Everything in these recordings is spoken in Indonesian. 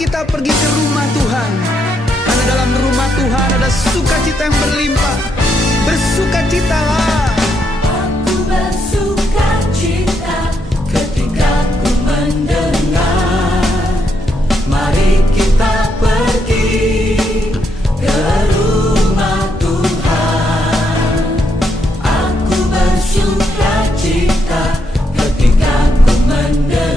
kita pergi ke rumah Tuhan. Karena dalam rumah Tuhan ada sukacita yang berlimpah. Bersukacitalah. Aku bersukacita ketika ku mendengar. Mari kita pergi ke rumah Tuhan. Aku bersukacita ketika ku mendengar.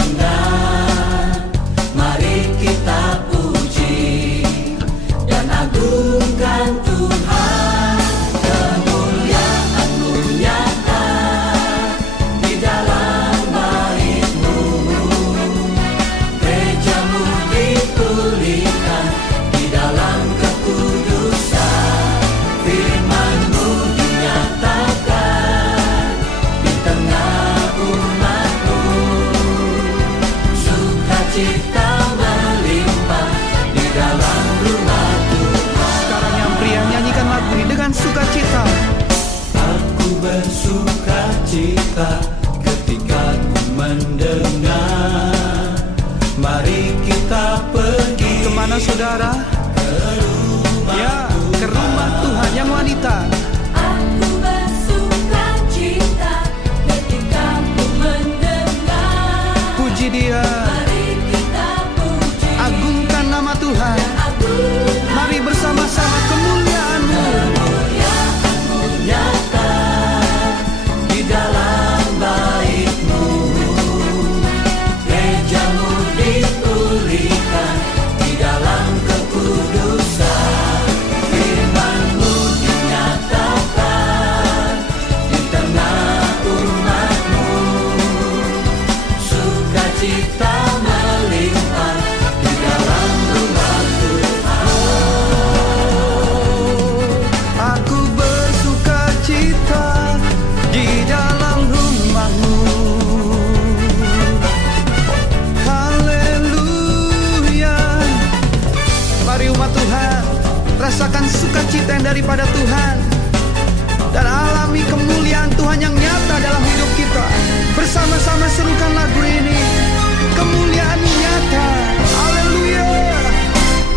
Mari kita puji dan agungkan Tuhan. Kemuliaan-Mu nyata di dalam bait-Mu. Gereja-Mu dipulihkan di dalam kekudusan. Firman-Mu dinyatakan di tengah umat-Mu. Sukacita melimpah di dalam rumah Tuhan. Sekarang yang pria nyanyikan lagu ini dengan sukacita. Aku bersukacita ketika ku mendengar. Mari kita pergi. Kemana saudara? Ya, ke rumah Tuhan yang wanita. Aku bersukacita ketika ku mendengar. Puji Dia, Mari kita puji agungkan nama Tuhan. agungkan Mari bersama-sama kemuliaan-Mu. kemuliaan-Mu nyata di dalam bait-Mu. Gereja-Mu dipulihkan di dalam kekudusan. Firman-Mu dinyatakan di tengah umat-Mu. Sukacita melimpah di dalam rumah Tuhan. Aku bersukacita di dalam rumah-Mu. Haleluya. Mari umat Tuhan, rasakan sukacita yang daripada Tuhan dan alami kemuliaan Tuhan yang nyata dalam hidup kita. Bersama-sama serukan lagu ini. Kemuliaan-Mu nyata. Haleluya.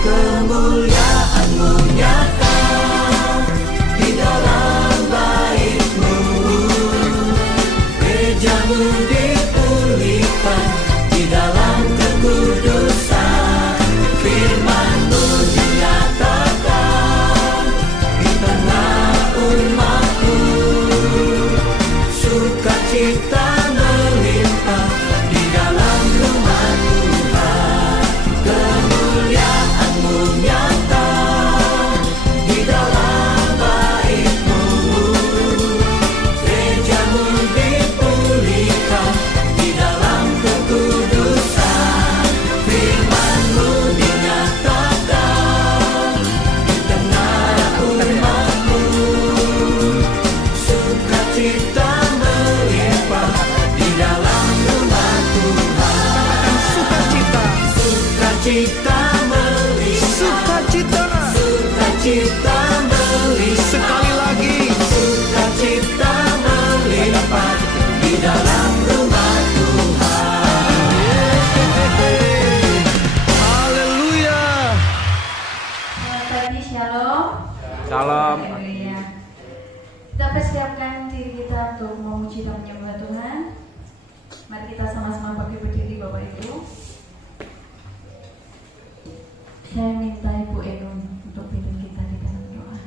Kemuliaan-Mu nyata di dalam bait-Mu. Gereja-Mu dipulihkan di dalam kekudusan. Firman-Mu dinyatakan di tengah umat-Mu. Sukacita melimpah di dalam rumah Tuhan. Kemuliaan-Mu nyata di dalam bait-Mu. Gereja-Mu dipulihkan di dalam kekudusan. Firman-Mu dinyatakan di tengah umat-Mu. Sukacita melimpah di dalam rumah Tuhan. Katakan sukacita. Sukacita melimpah. Sukacita. Sukacita melimpah. Sekali lagi. Sukacita melimpah di dalam rumah Tuhan. Haleluya. Selamat pagi, Shalom. Salam. Haleluya. Kita persiapkan diri kita untuk memuji dan menyembah Tuhan. Mari kita sama-sama bangkit berdiri, Bapak Ibu. Saya minta Ibu Enun untuk pimpin kita di dalam doa.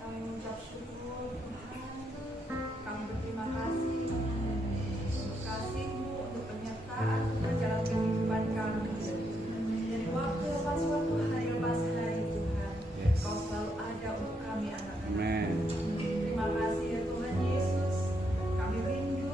Kami mengucap syukur Tuhan. Kami berterima kasih untuk kasih-Mu, untuk penyertaan dalam kehidupan kami. Dari waktu lepas waktu, hari lepas hari Tuhan, Kau selalu ada untuk kami anak-anak. Amen. Terima kasih ya Tuhan Yesus. Kami rindu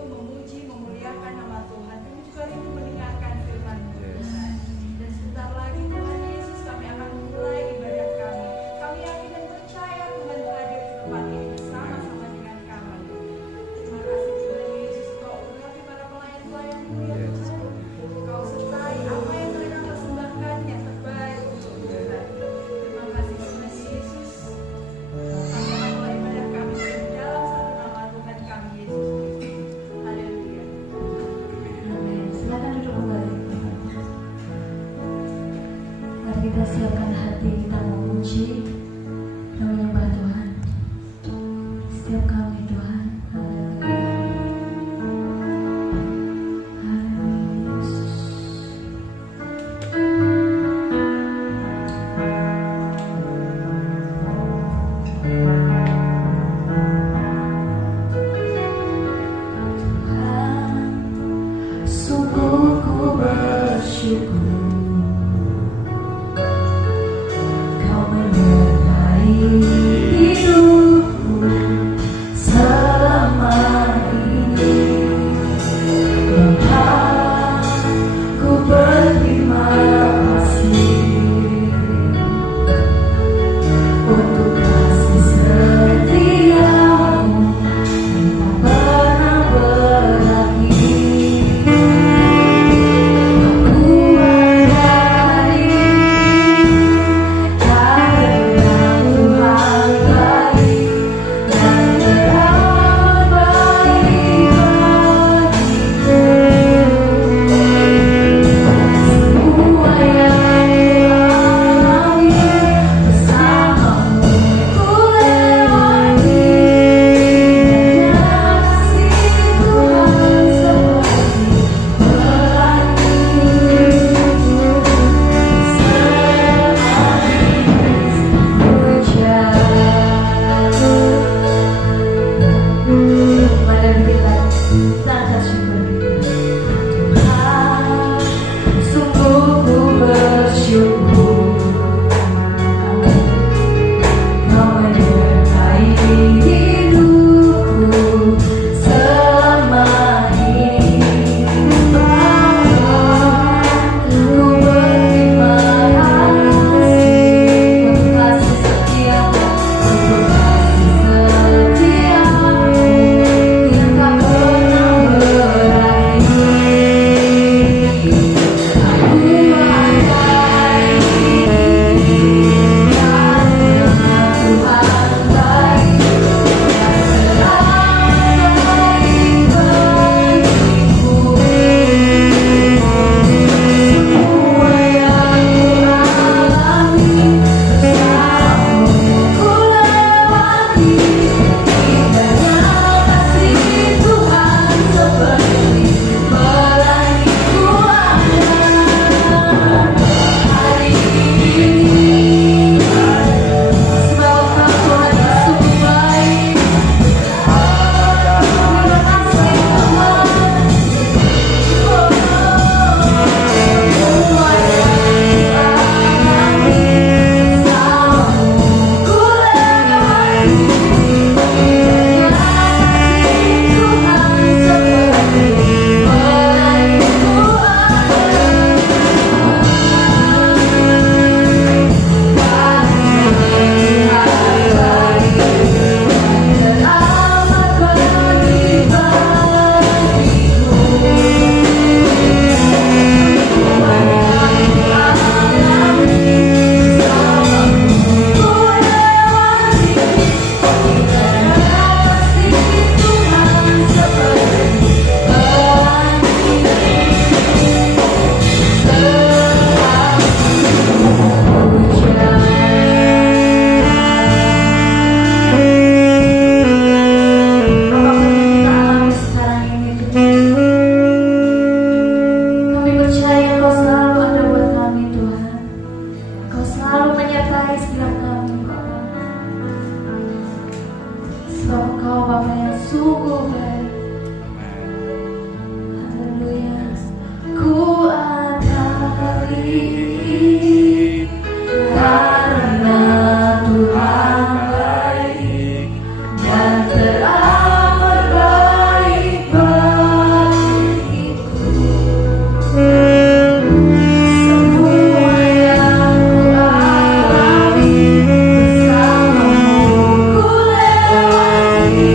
Sebab Engkau Bapa yang sungguh baik. Haleluya. Ku akali karena Tuhan baik dan teramat baik bagiku. Semua yang ku alami bersamamu ku lewati.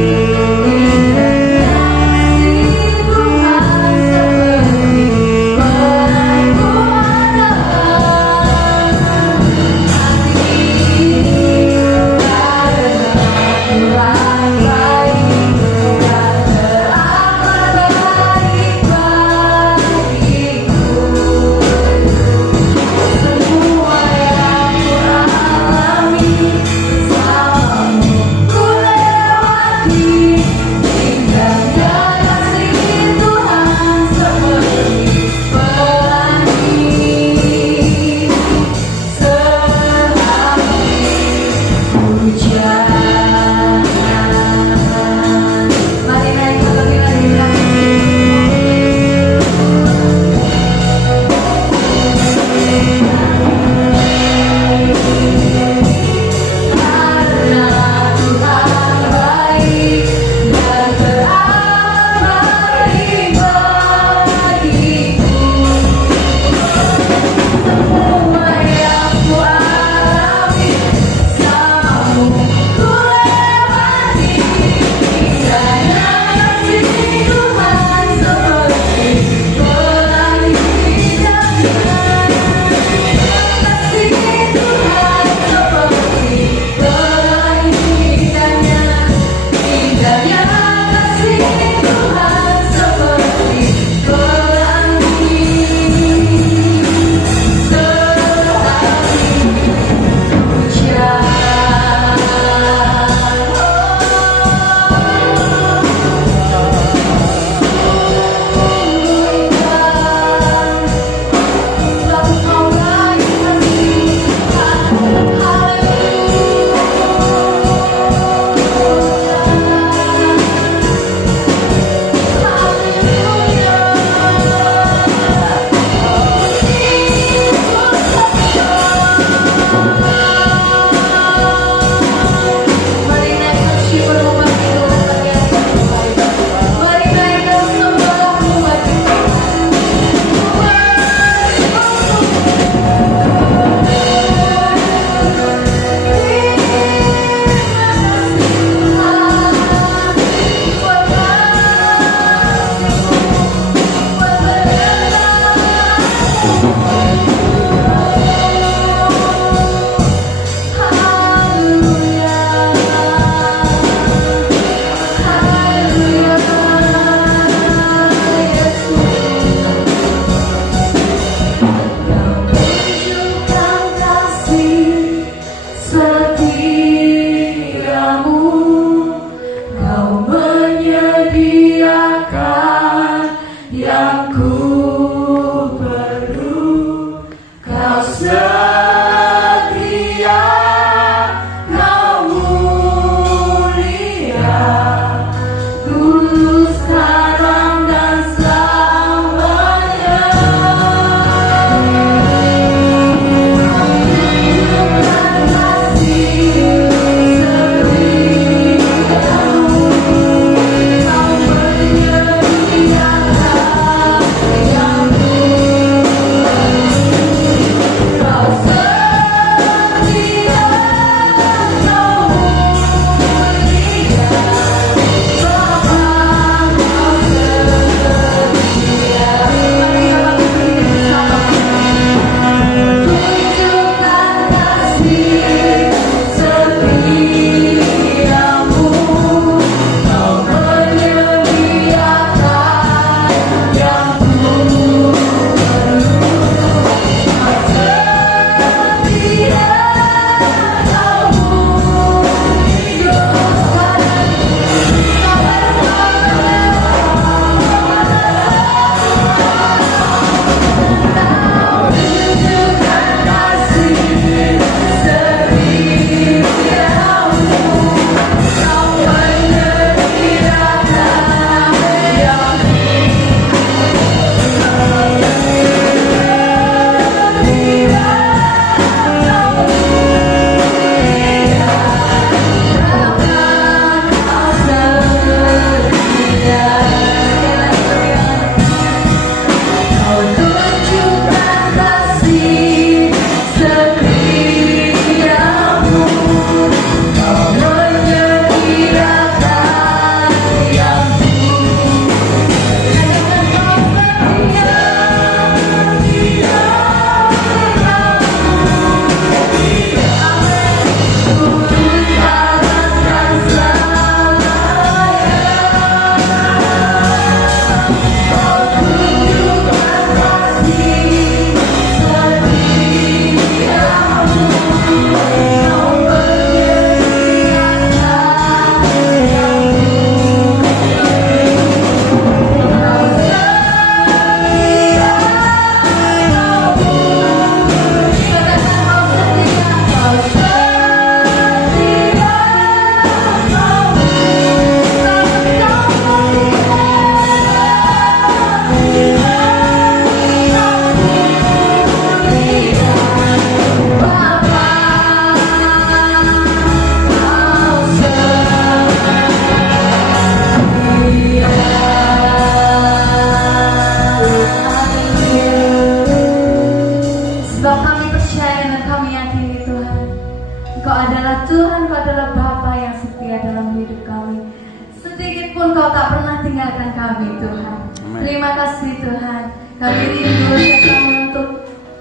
kami Tuhan. Amin. Terima kasih Tuhan. Kami rindu kami untuk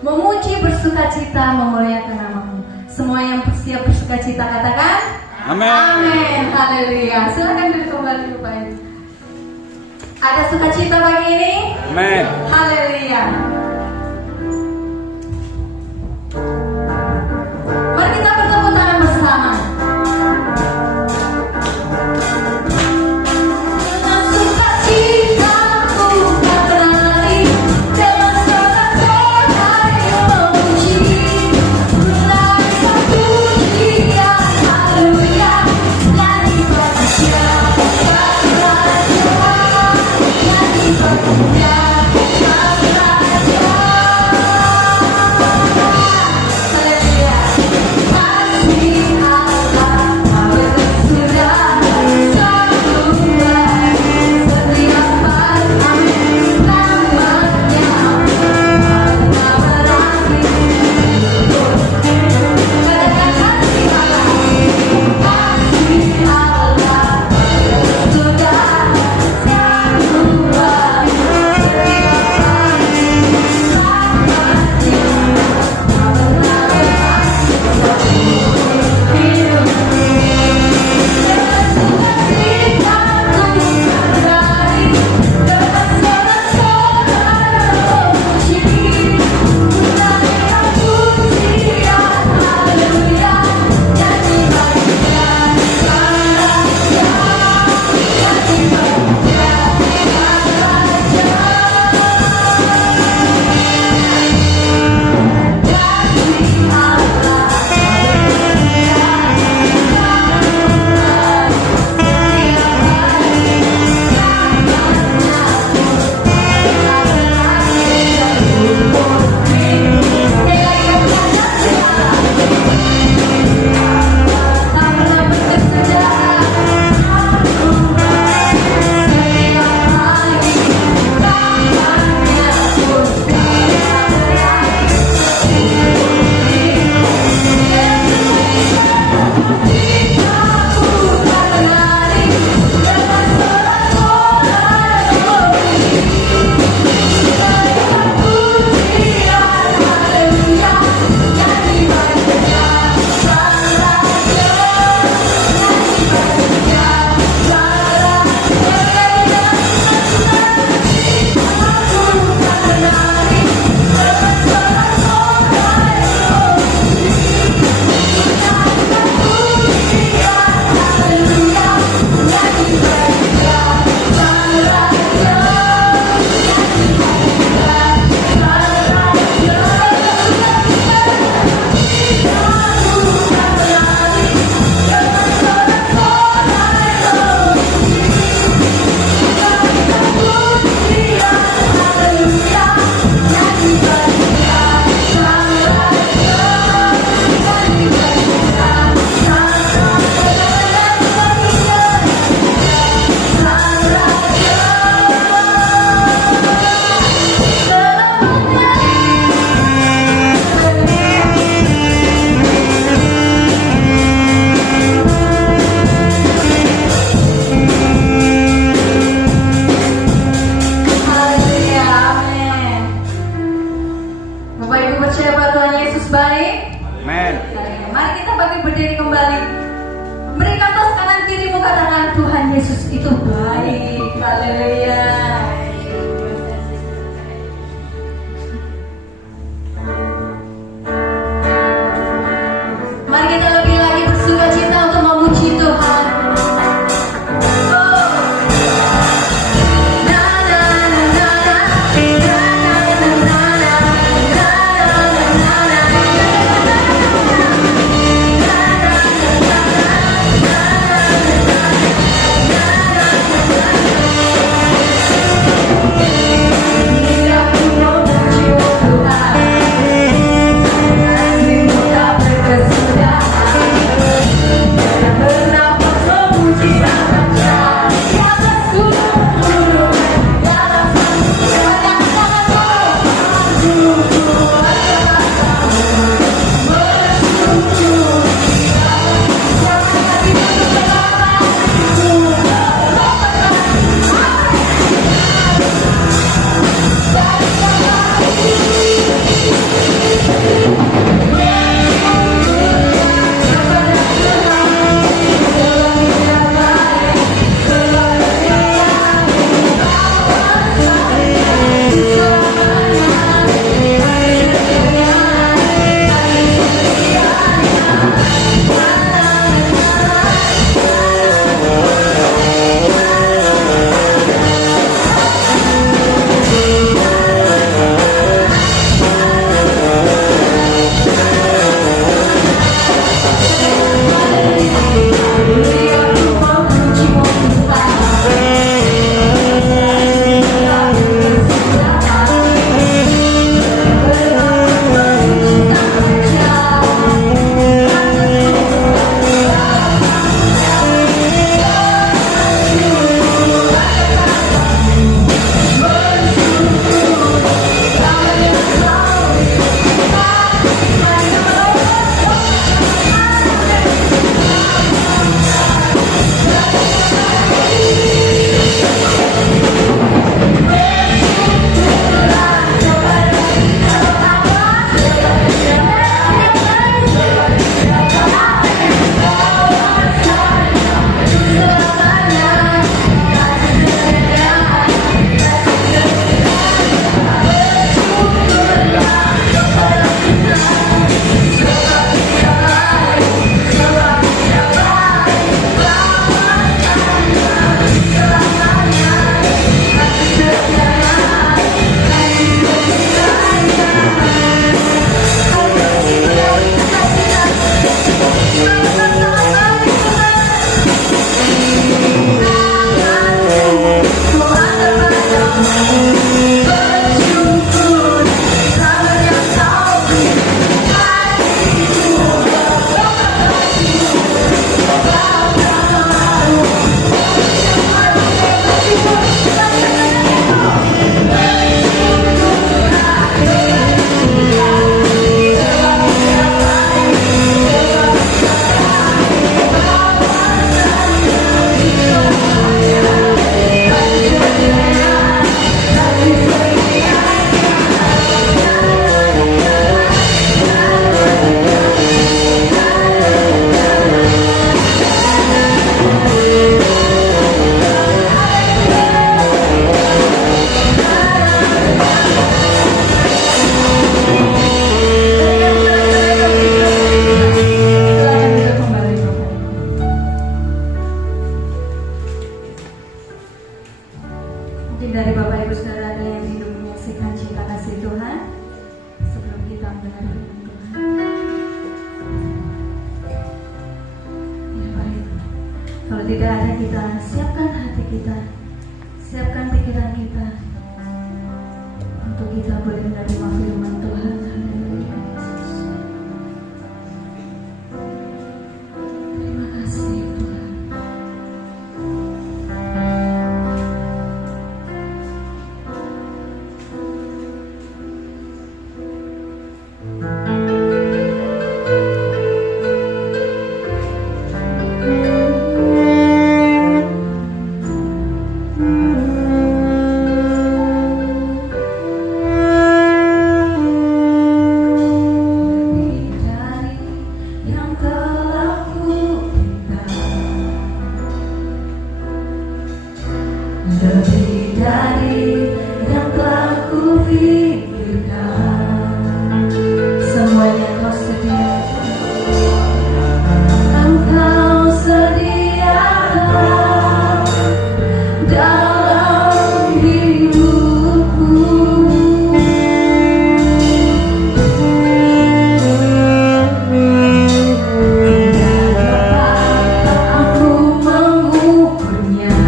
memuji bersukacita memuliakan nama-Mu. Semua yang siap bersukacita katakan Amin. Amin. Haleluya. Silakan duduk kembali Bapak Ibu. Ada sukacita pagi ini? Amin. Haleluya. Mari kita bertepuk tangan bersama. Dengan sukacitaku tak berlari, dengan sorak-sorai memuji, menaikkan pujian haleluya, nyanyi bagi Siapa Sang Raja, nyanyi bagi Siapa Sang Raja. Haleluya. Kasih Allah bersudah sebuah setiap pagi namanya tak berarti. Katakan kasih Allah bersudah sebuah Haleluya, amin. Bapak Ibu percaya bahwa Tuhan Yesus baik? Amin. Haleluya. Mari kita bagi berdiri kembali. Berikan tos kanan kirimu katakan Tuhan Yesus itu baik. Haleluya. Mari kita lebih lagi bersukacita untuk memuji Tuhan. Oh. Na na na na na na na na na na na na na. Hindari Bapak Ibu Saudara yang hidup menyaksikan cinta kasih Tuhan. Sebelum kita mendengar firman Tuhan, ya baik. Kalau tidak ada, kita siapkan hati kita, siapkan pikiran kita untuk kita boleh menerima firman Tuhan. Haleluya, Yesus. Terima kasih Tuhan. Lebih dari yang telah kupikirkan, semuanya kau sediakan. Engkau sediakan dalam hidupku. Tidak dapat aku mengukurnya.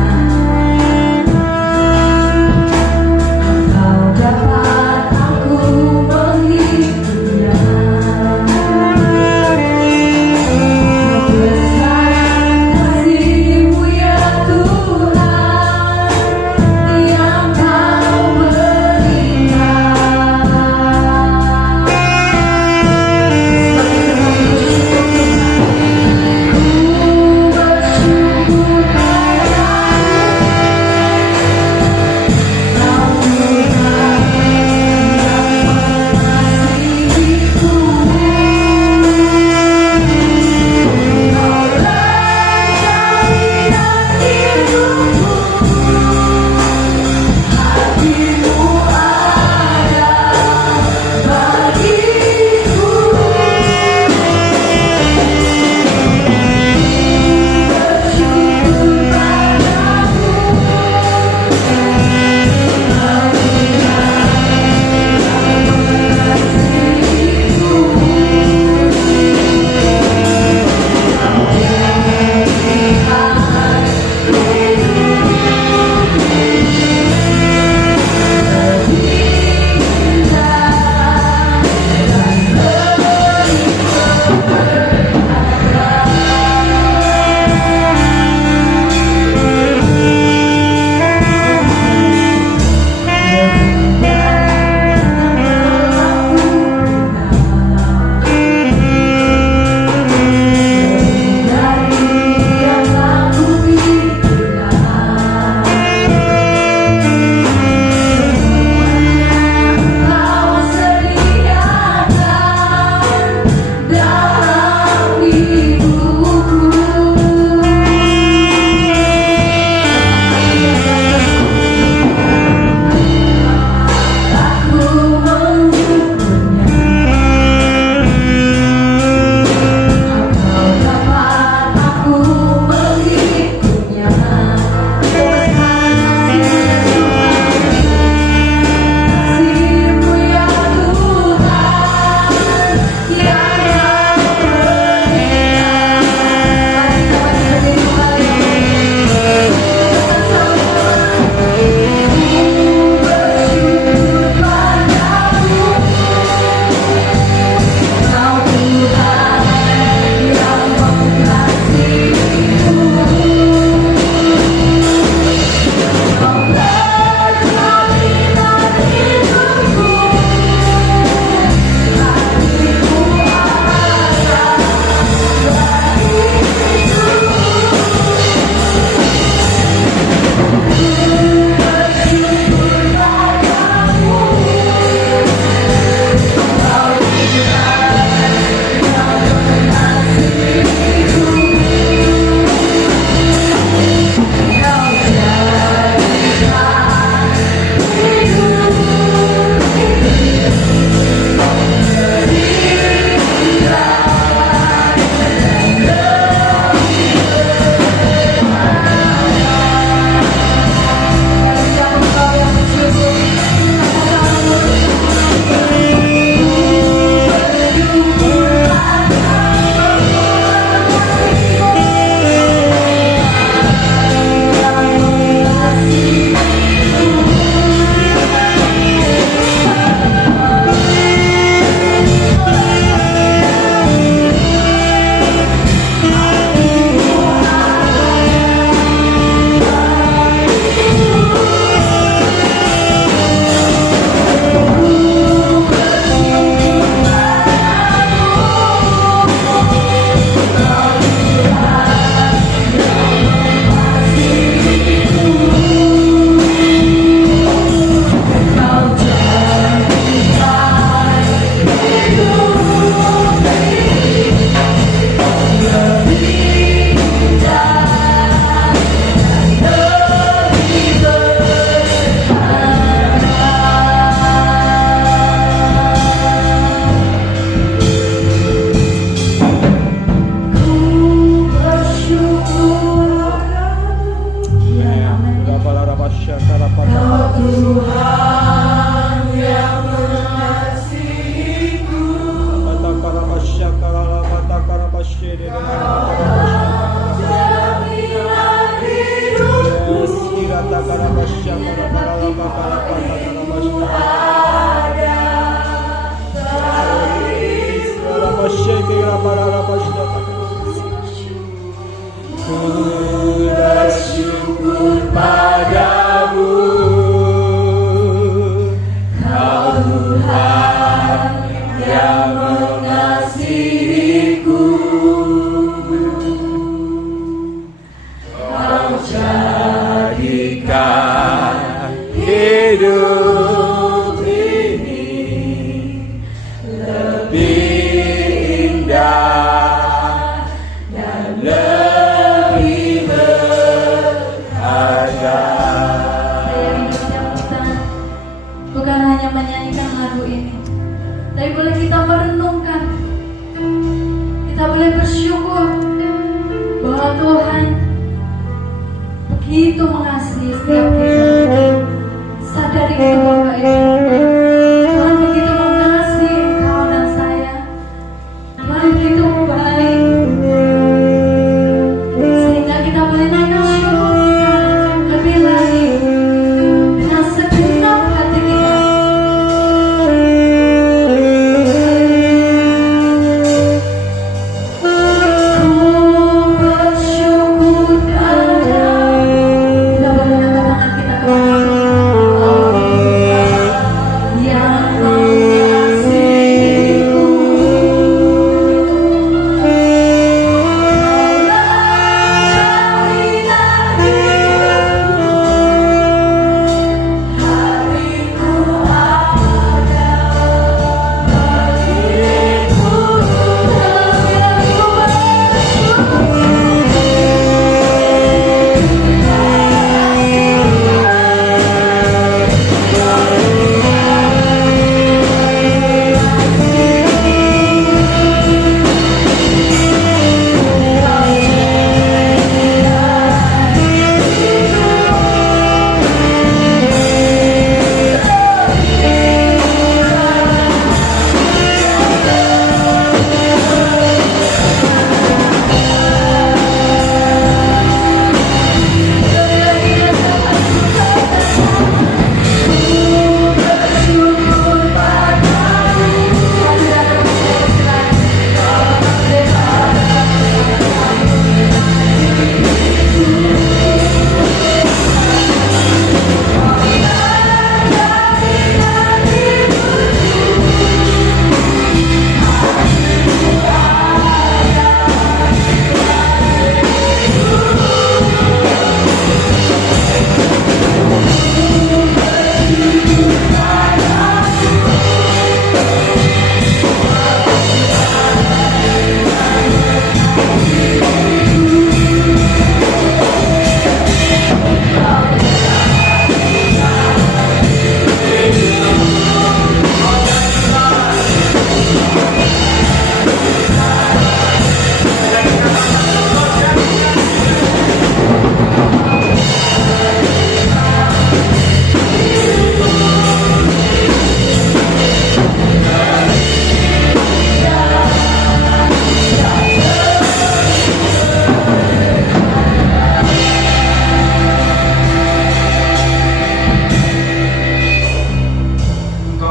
jadikan hidup ini lebih indah dan lebih berharga. Bukan hanya menyanyikan lagu ini, tapi boleh kita merenungkan, kita boleh bersyukur bahwa Tuhan begitu mengasihi setiap kita. Sadari itu Bapak Ibu, Tuhan begitu mengasihi engkau dan saya. Tuhan begitu baik, sehingga kita boleh naikkan syukur kita lebih lagi dengan segenap hati kita.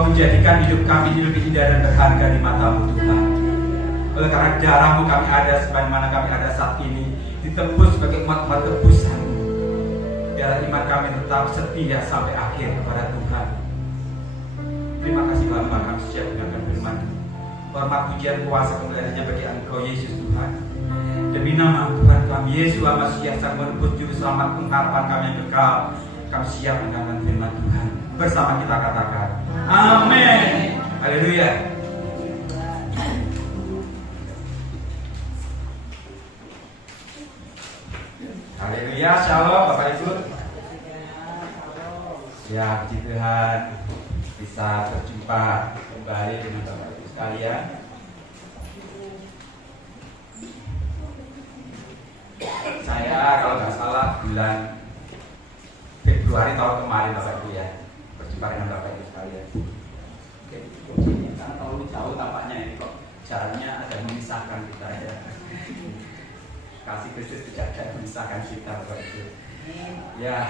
Menjadikan hidup kami lebih indah dan berharga di mata-Mu Tuhan. Oleh karena darah-Mu kami ada sebagaimana kami ada saat ini, ditebus sebagai umat-umat tebusan. Biar iman kami tetap setia sampai akhir kepada Tuhan. Terima kasih Bapa, kami siap mendengarkan firman-Mu. Hormat pujian kuasa kemuliaan-Nya bagi Engkau Yesus Tuhan. Demi nama Tuhan kami Yesus Al-Masih Sang Menebus Juru Selamat pengharapan kami yang kekal, kami siap mendengarkan firman Tuhan. Bersama kita katakan amin. Haleluya. Haleluya. Shalom Bapak Ibu. Ya, puji Tuhan bisa berjumpa kembali dengan Bapak Ibu sekalian. Saya kalau nggak salah bulan Februari tahun kemarin Bapak Ibu ya, berjumpa dengan Bapak Ibu sekalian. Oke, kita terlalu jauh tampaknya ini kok jaraknya ada memisahkan kita ya. Kasih Kristus tidak ada memisahkan kita Bapak Ibu. Ya,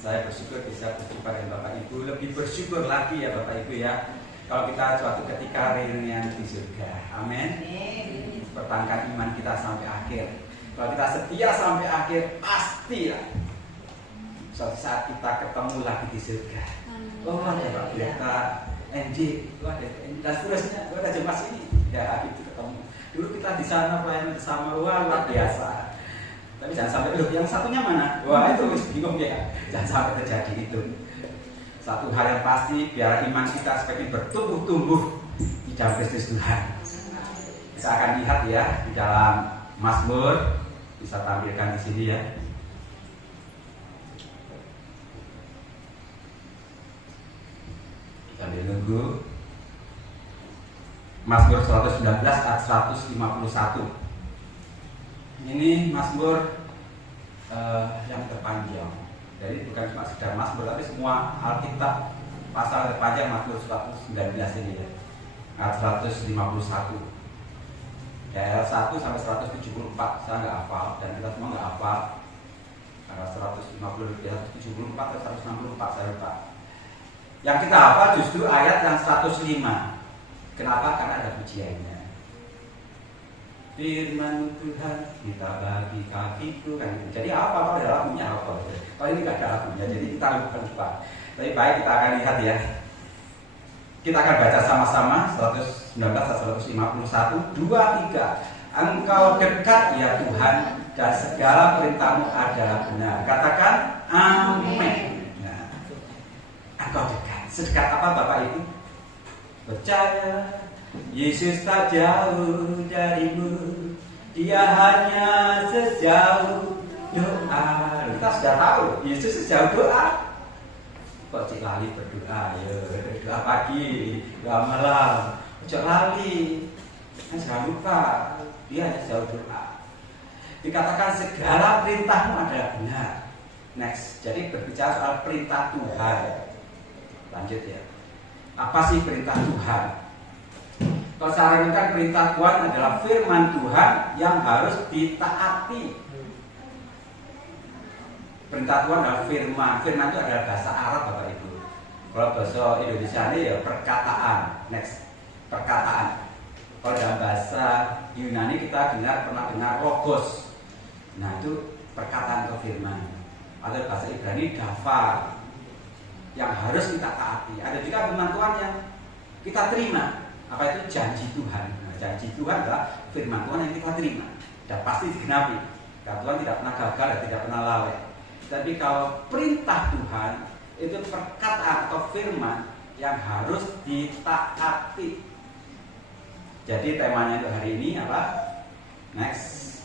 saya bersyukur bisa berjumpa dengan Bapak Ibu. Lebih bersyukur lagi ya Bapak Ibu ya, kalau kita suatu ketika reunian di surga. Amin. Pertahankan iman kita sampai akhir. Kalau kita setia sampai akhir, pasti ya suatu saat kita ketemu lagi di surga. Oh ada Pak Pendeta NJ, dan seterusnya, ada jemaat sini. Ya itu ketemu. Dulu kita di sana pelayanan bersama, luar biasa. Tapi jangan sampai loh yang satunya mana? Wah itu bingung ya. Jangan sampai terjadi itu. Satu hal yang pasti, biar iman kita semakin bertumbuh-tumbuh di dalam Kristus Tuhan. Kita akan lihat ya di dalam Mazmur, bisa tampilkan di sini ya. Kita menunggu. Mazmur 119 ayat 151. Ini Mazmur yang terpanjang. Jadi bukan cuma sekedar Mazmur, tapi semua Alkitab pasal terpanjang Mazmur 119 ini ya. Ayat 151. Ayat 1 sampai 174 saya nggak hafal dan kita semua nggak hafal. Karena 174 atau 164 saya lupa. Yang kita hafal justru ayat yang 105. Kenapa? Karena ada pujiannya. Firman Tuhan kita bagi kakiku kan gitu. Jadi apa kalau ada lagunya apa? Kalau ini nggak ada lagunya, jadi kita lupa. Tapi baik, kita akan lihat ya. Kita akan baca sama-sama 119 151 2 3. Engkau dekat ya Tuhan dan segala perintahmu adalah benar. Katakan amin. Nah, engkau dekat. Sedekat apa Bapak Ibu? Percaya Yesus tak jauh darimu, Dia hanya sejauh doa. Kita sudah tahu Yesus sejauh doa. Kok cik lali berdoa ya, doa pagi, doa malam, cik lali. Jangan lupa Dia hanya sejauh doa. Dikatakan segala perintahmu adalah benar. Next, jadi berbicara soal perintah Tuhan. Lanjut ya. Apa sih perintah Tuhan? Kalau saya renungkan, perintah Tuhan adalah firman Tuhan yang harus ditaati. Perintah Tuhan adalah firman. Firman itu adalah bahasa Arab Bapak Ibu. Kalau bahasa Indonesia ini ya perkataan. Next, perkataan. Kalau dalam bahasa Yunani kita pernah dengar logos. Nah itu perkataan atau firman. Atau bahasa Ibrani dafar, yang harus kita taati. Ada juga firman Tuhan yang kita terima. Apa itu? Janji Tuhan. Nah, janji Tuhan adalah firman Tuhan yang kita terima dan pasti digenapi. Dan Tuhan tidak pernah gagal dan tidak pernah lalai. Tapi kalau perintah Tuhan itu perkataan atau firman yang harus ditaati. Jadi temanya untuk hari ini apa? Next,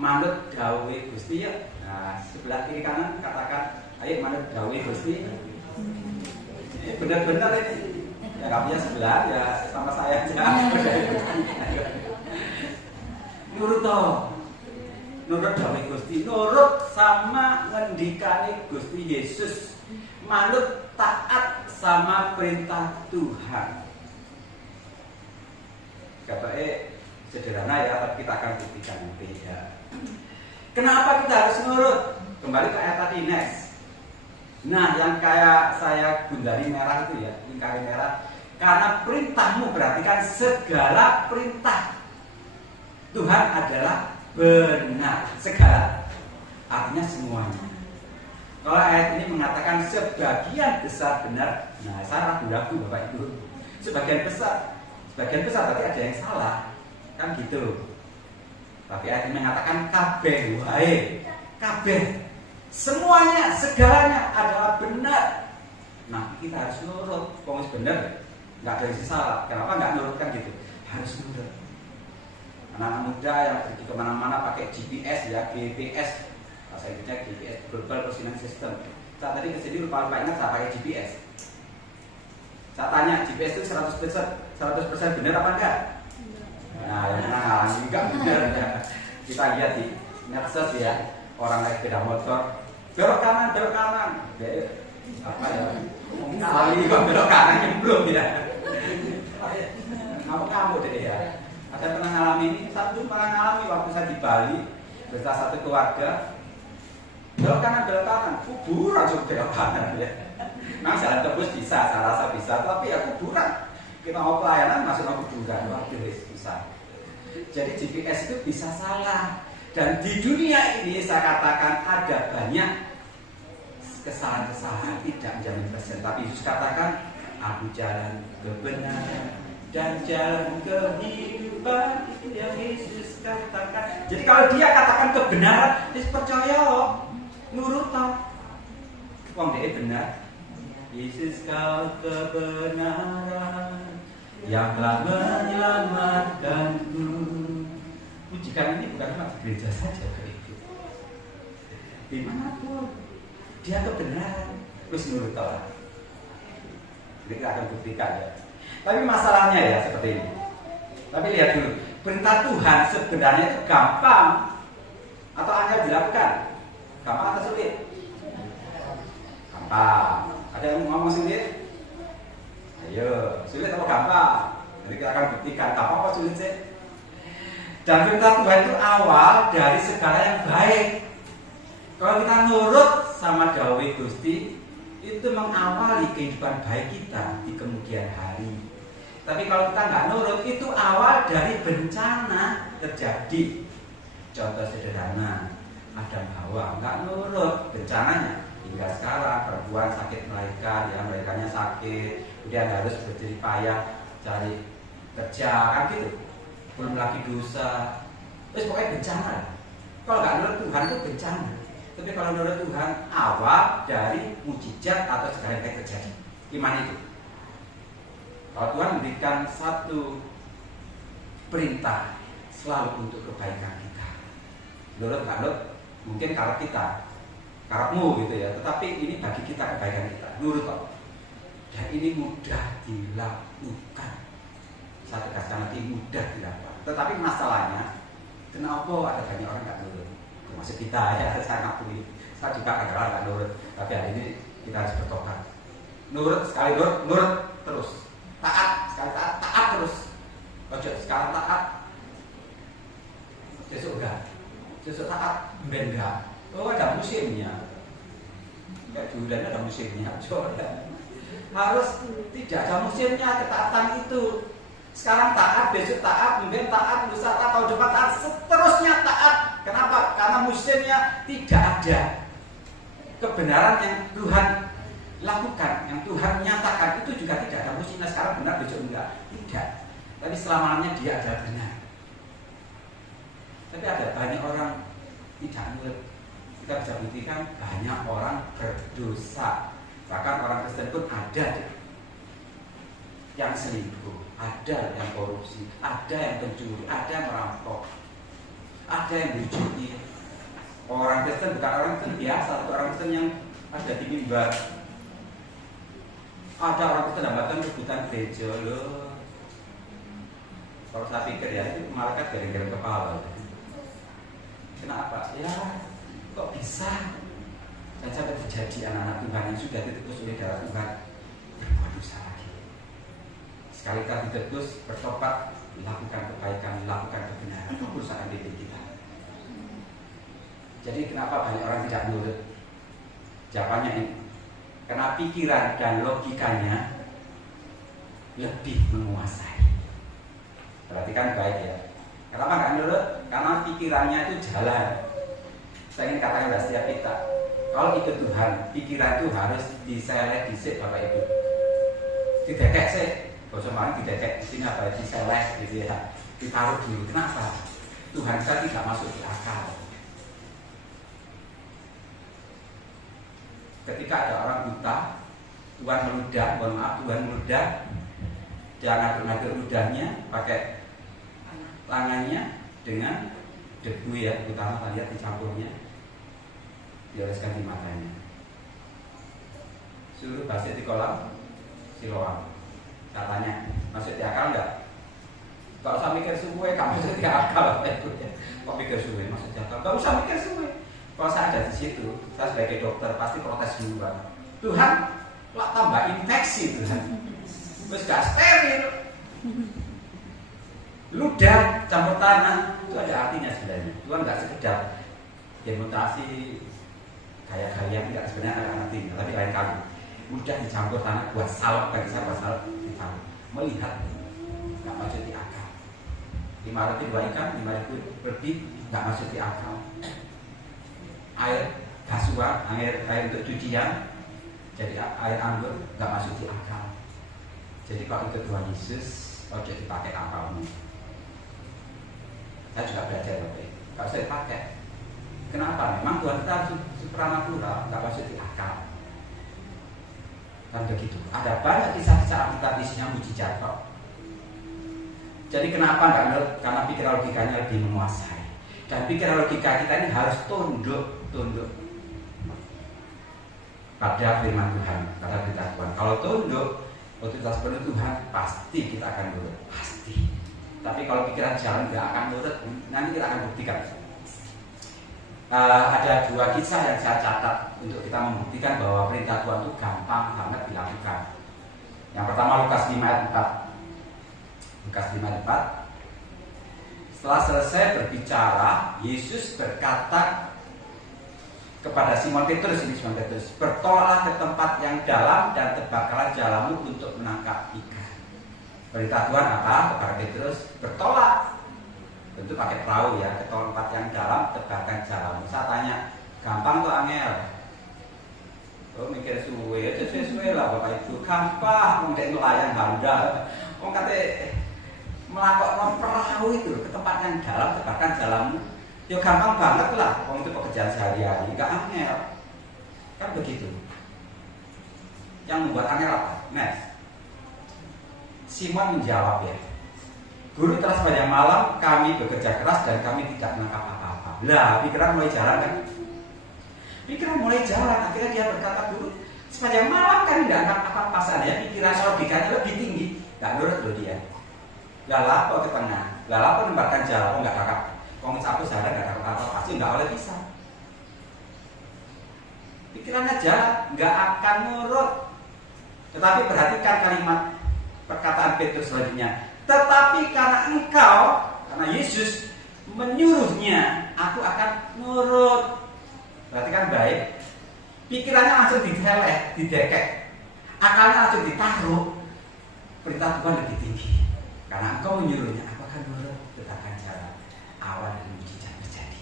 manut dawuh Gusti ya. Nah, sebelah kiri kanan katakan, ayo manut dawuh Gusti. Ini benar-benar ini. Ya nggak punya sebelah ya sama saya aja. Nurut toh, nurut dawuh Gusti, nurut sama ngendikane Gusti Yesus, manut taat sama perintah Tuhan. Katanya sederhana ya, tapi kita akan buktikan nanti ya. Kenapa kita harus nurut? Kembali ke ayat tadi next. Nah, yang kayak saya gundari merah itu ya, lingkari merah. Karena perintahmu berarti kan segala perintah Tuhan adalah benar. Segala, artinya semuanya. Kalau ayat ini mengatakan sebagian besar benar, nah saya ragu-ragu Bapak Ibu. Sebagian besar berarti ada yang salah, kan gitu. Tapi ayat ini mengatakan kabeh wae, kabeh, semuanya, segalanya adalah benar. Nah kita harus nurut, pokoknya benar, nggak ada yang salah. Kenapa nggak nurut kan gitu? Harus nurut. Anak-anak muda yang pergi kemana-mana pakai GPS ya, GPS. Bahasa Inggrisnya GPS, Global Positioning System. Saat tadi kesini lupa ingat saya pakai GPS. Saya tanya, GPS itu 100% benar apa enggak? Nah, yang mengalami enggak benar ya. Kita lihat di medsos ya, orang naik sepeda motor, belok kanan. Apa ya? Kali kok belok kanan yang belum ya. Kamu deh ya. Ada pernah ngalami ini? Satu pernah ngalami waktu saya di Bali beserta satu keluarga. Belok kanan, kuburan coba belok kanan ya. Memang jalan tebus bisa, saya rasa bisa, tapi ya kuburan. Kita mau pelayanan masuk ke kuburan, waduh bisa. Jadi GPS itu bisa salah. Dan di dunia ini saya katakan ada banyak kesalahan-kesalahan tidak menjamin persen. Tapi Yesus katakan, aku jalan kebenaran dan jalan kehidupan. kehidupan itu yang Yesus katakan. Jadi kalau dia katakan kebenaran, dia percaya, nurut. Wong dia benar. Yesus kau kebenaran yang telah menyelamatkanku. Pujikan ini bukan cuma di gereja saja, itu dimanapun dia kebenaran, terus nurut Allah. Jadi kita akan buktikan ya. Tapi masalahnya ya seperti ini. Tapi lihat dulu, perintah Tuhan sebenarnya itu gampang atau angel dilakukan? Gampang atau sulit? Gampang. Ada yang ngomong sulit? Ayo, sulit atau gampang? Jadi kita akan buktikan gampang apa sulit sih? Dan perintah Tuhan itu awal dari segala yang baik. Kalau kita nurut sama dawuh Gusti, itu mengawali kehidupan baik kita di kemudian hari. Tapi kalau kita nggak nurut, itu awal dari bencana terjadi. Contoh sederhana, Adam Hawa nggak nurut, bencananya hingga sekarang perempuan sakit melahirkan, ya melahirkannya sakit, kemudian harus berjerih payah cari kerja, kan gitu. Belum lagi dosa, terus pokoknya bencana. Kalau nggak nurut Tuhan itu bencana. Tapi kalau menurut Tuhan awal dari mujizat atau segala yang terjadi. Iman itu. Kalau Tuhan memberikan satu perintah selalu untuk kebaikan kita. Nurut nggak nurut, mungkin karena kita, karepmu gitu ya. Tetapi ini bagi kita kebaikan kita. Nurut kok. Dan ini mudah dilakukan. Saya tegaskan nanti mudah dilakukan. Tetapi masalahnya, kenapa ada banyak orang nggak nurut? Termasuk kita ya, saya ngakui. Saya juga kadang-kadang nggak nurut. Tapi hari ini kita harus bertobat. Nurut sekali nurut terus. Taat sekali taat terus. Ojo sekarang taat. Besok enggak. Besok taat enggak. Oh ada musimnya. Kayak dulu ada musimnya. Harus tidak ada musimnya ketaatan itu. Sekarang taat, besok taat, kemudian taat, lusa taat, tahun depan taat, seterusnya taat. Kenapa? Karena musimnya tidak ada. Kebenaran yang Tuhan lakukan, yang Tuhan nyatakan itu juga tidak ada musimnya. Sekarang benar, besok enggak. Tidak. Tapi selama-lamanya dia adalah benar. Tapi ada banyak orang tidak nurut. Kita bisa buktikan banyak orang berdosa. Bahkan orang Kristen pun ada yang selingkuh, ada yang korupsi, ada yang pencuri, ada yang merampok, ada yang bujuki. Orang Kristen bukan orang Kristen biasa, orang Kristen yang ada di mimbar. Ada orang Kristen yang bahkan rebutan gereja loh. Kalau saya pikir ya, itu malaikat garing-garing kepala. Kenapa? Ya, kok bisa? Dan sampai terjadi anak-anak Tuhan yang sudah ditebus oleh darah Tuhan berbuat dosa lagi. Sekali kali ditebus, bertobat, lakukan kebaikan, lakukan kebenaran, itu perusahaan diri kita. Jadi kenapa banyak orang tidak nurut? Jawabannya ini, karena pikiran dan logikanya lebih menguasai. Perhatikan baik ya. Kenapa nggak nurut? Karena pikirannya itu jalan. Saya ingin katakan pada setiap kita, kalau ikut Tuhan, pikiran itu harus diseleh disik Bapak Ibu. Didekek sih, bahasa maling didekek di sini apa? Diseleh gitu ya. Ditaruh dulu. Kenapa? Tuhan kita tidak masuk di akal. Ketika ada orang buta, Tuhan meludah, mohon maaf, Tuhan meludah, dia ngatur-ngatur ludahnya pakai tangannya dengan debu ya, terutama kita lihat dicampurnya, dioleskan di matanya. Suruh basit di kolam Siloam. Saya tanya, masuk di akal enggak? Gak usah mikir suwe, kamu masuk di akal. Kok mikir suwe, masuk di akal? Gak usah mikir suwe. Kalau saya ada di situ, saya sebagai dokter pasti protes duluan. Tuhan, lah tambah infeksi Tuhan. Terus gak steril. Ludah campur tanah itu ada artinya sebenarnya. Tuhan gak sekedar demonstrasi gaya-gaya, tidak sebenarnya ada artinya, tapi lain kali. Mudah dicampur tanah buat salep, bagi saya buat salep dicampur. Melihat gak masuk di akal. 5 ikan, 5.000 lebih gak masuk di akal. Air basuhan, air untuk cucian, jadi air anggur gak masuk di akal. Jadi kalau ikut Tuhan Yesus, ojo dipakai akalmu. Saya juga belajar waktu itu. Gak usah dipakai. Kenapa? Memang Tuhan kita supranatural, gak masuk di akal. Kan begitu. Ada banyak kisah-kisah Alkitab isinya mujizat kok. Jadi kenapa nggak menurut? Karena pikiran logikanya lebih menguasai. Dan pikiran logika kita ini harus tunduk pada firman Tuhan, pada berita Tuhan. Kalau tunduk, otoritas penuh Tuhan, pasti kita akan nurut, pasti. Tapi kalau pikiran jalan nggak akan nurut, nanti kita akan buktikan. Ada dua kisah yang saya catat untuk kita membuktikan bahwa perintah Tuhan itu gampang banget dilakukan. Yang pertama Lukas 5 ayat 4. Lukas 5 ayat 4. Setelah selesai berbicara, Yesus berkata kepada Simon Petrus, bertolaklah ke tempat yang dalam dan tebarkanlah jalamu untuk menangkap ikan. Perintah Tuhan apa? Kepada Petrus, bertolak. Tentu pakai perahu ya, ke tempat yang dalam, tebarkan jalamu. Saya tanya, gampang tuh angel? Oh mikir suwe, aja suwe lah Bapak Ibu. Gampang, mungkin nelayan handal. Katanya melakok perahu itu ke tempat yang dalam, tebarkan jalamu. Ya gampang banget lah, itu pekerjaan sehari-hari, gak angel. Kan begitu. Yang membuat angel apa? Next. Simon menjawab ya, Guru telah sepanjang malam kami bekerja keras dan kami tidak menangkap apa-apa. Lah, pikiran mulai jalan kan? Pikiran mulai jalan, akhirnya dia berkata, Guru, sepanjang malam kami tidak menangkap apa-apa. Saja pikiran logikanya lebih tinggi, gak nurut loh dia. Lah lapor ke tengah, lah lapor menembakkan jalan, nggak kakak. Kong satu sehari nggak kakak apa, pasti nggak oleh bisa. Pikirannya jalan, nggak akan nurut. Tetapi perhatikan kalimat perkataan Petrus selanjutnya. Tetapi karena engkau, karena Yesus menyuruhnya, aku akan nurut. Perhatikan baik. Pikirannya langsung diteleh, didekek. Akalnya langsung ditaruh. Perintah Tuhan lebih tinggi. Karena engkau menyuruhnya, aku akan nurut. Tetapkan jalan. Awal dan mujizat terjadi.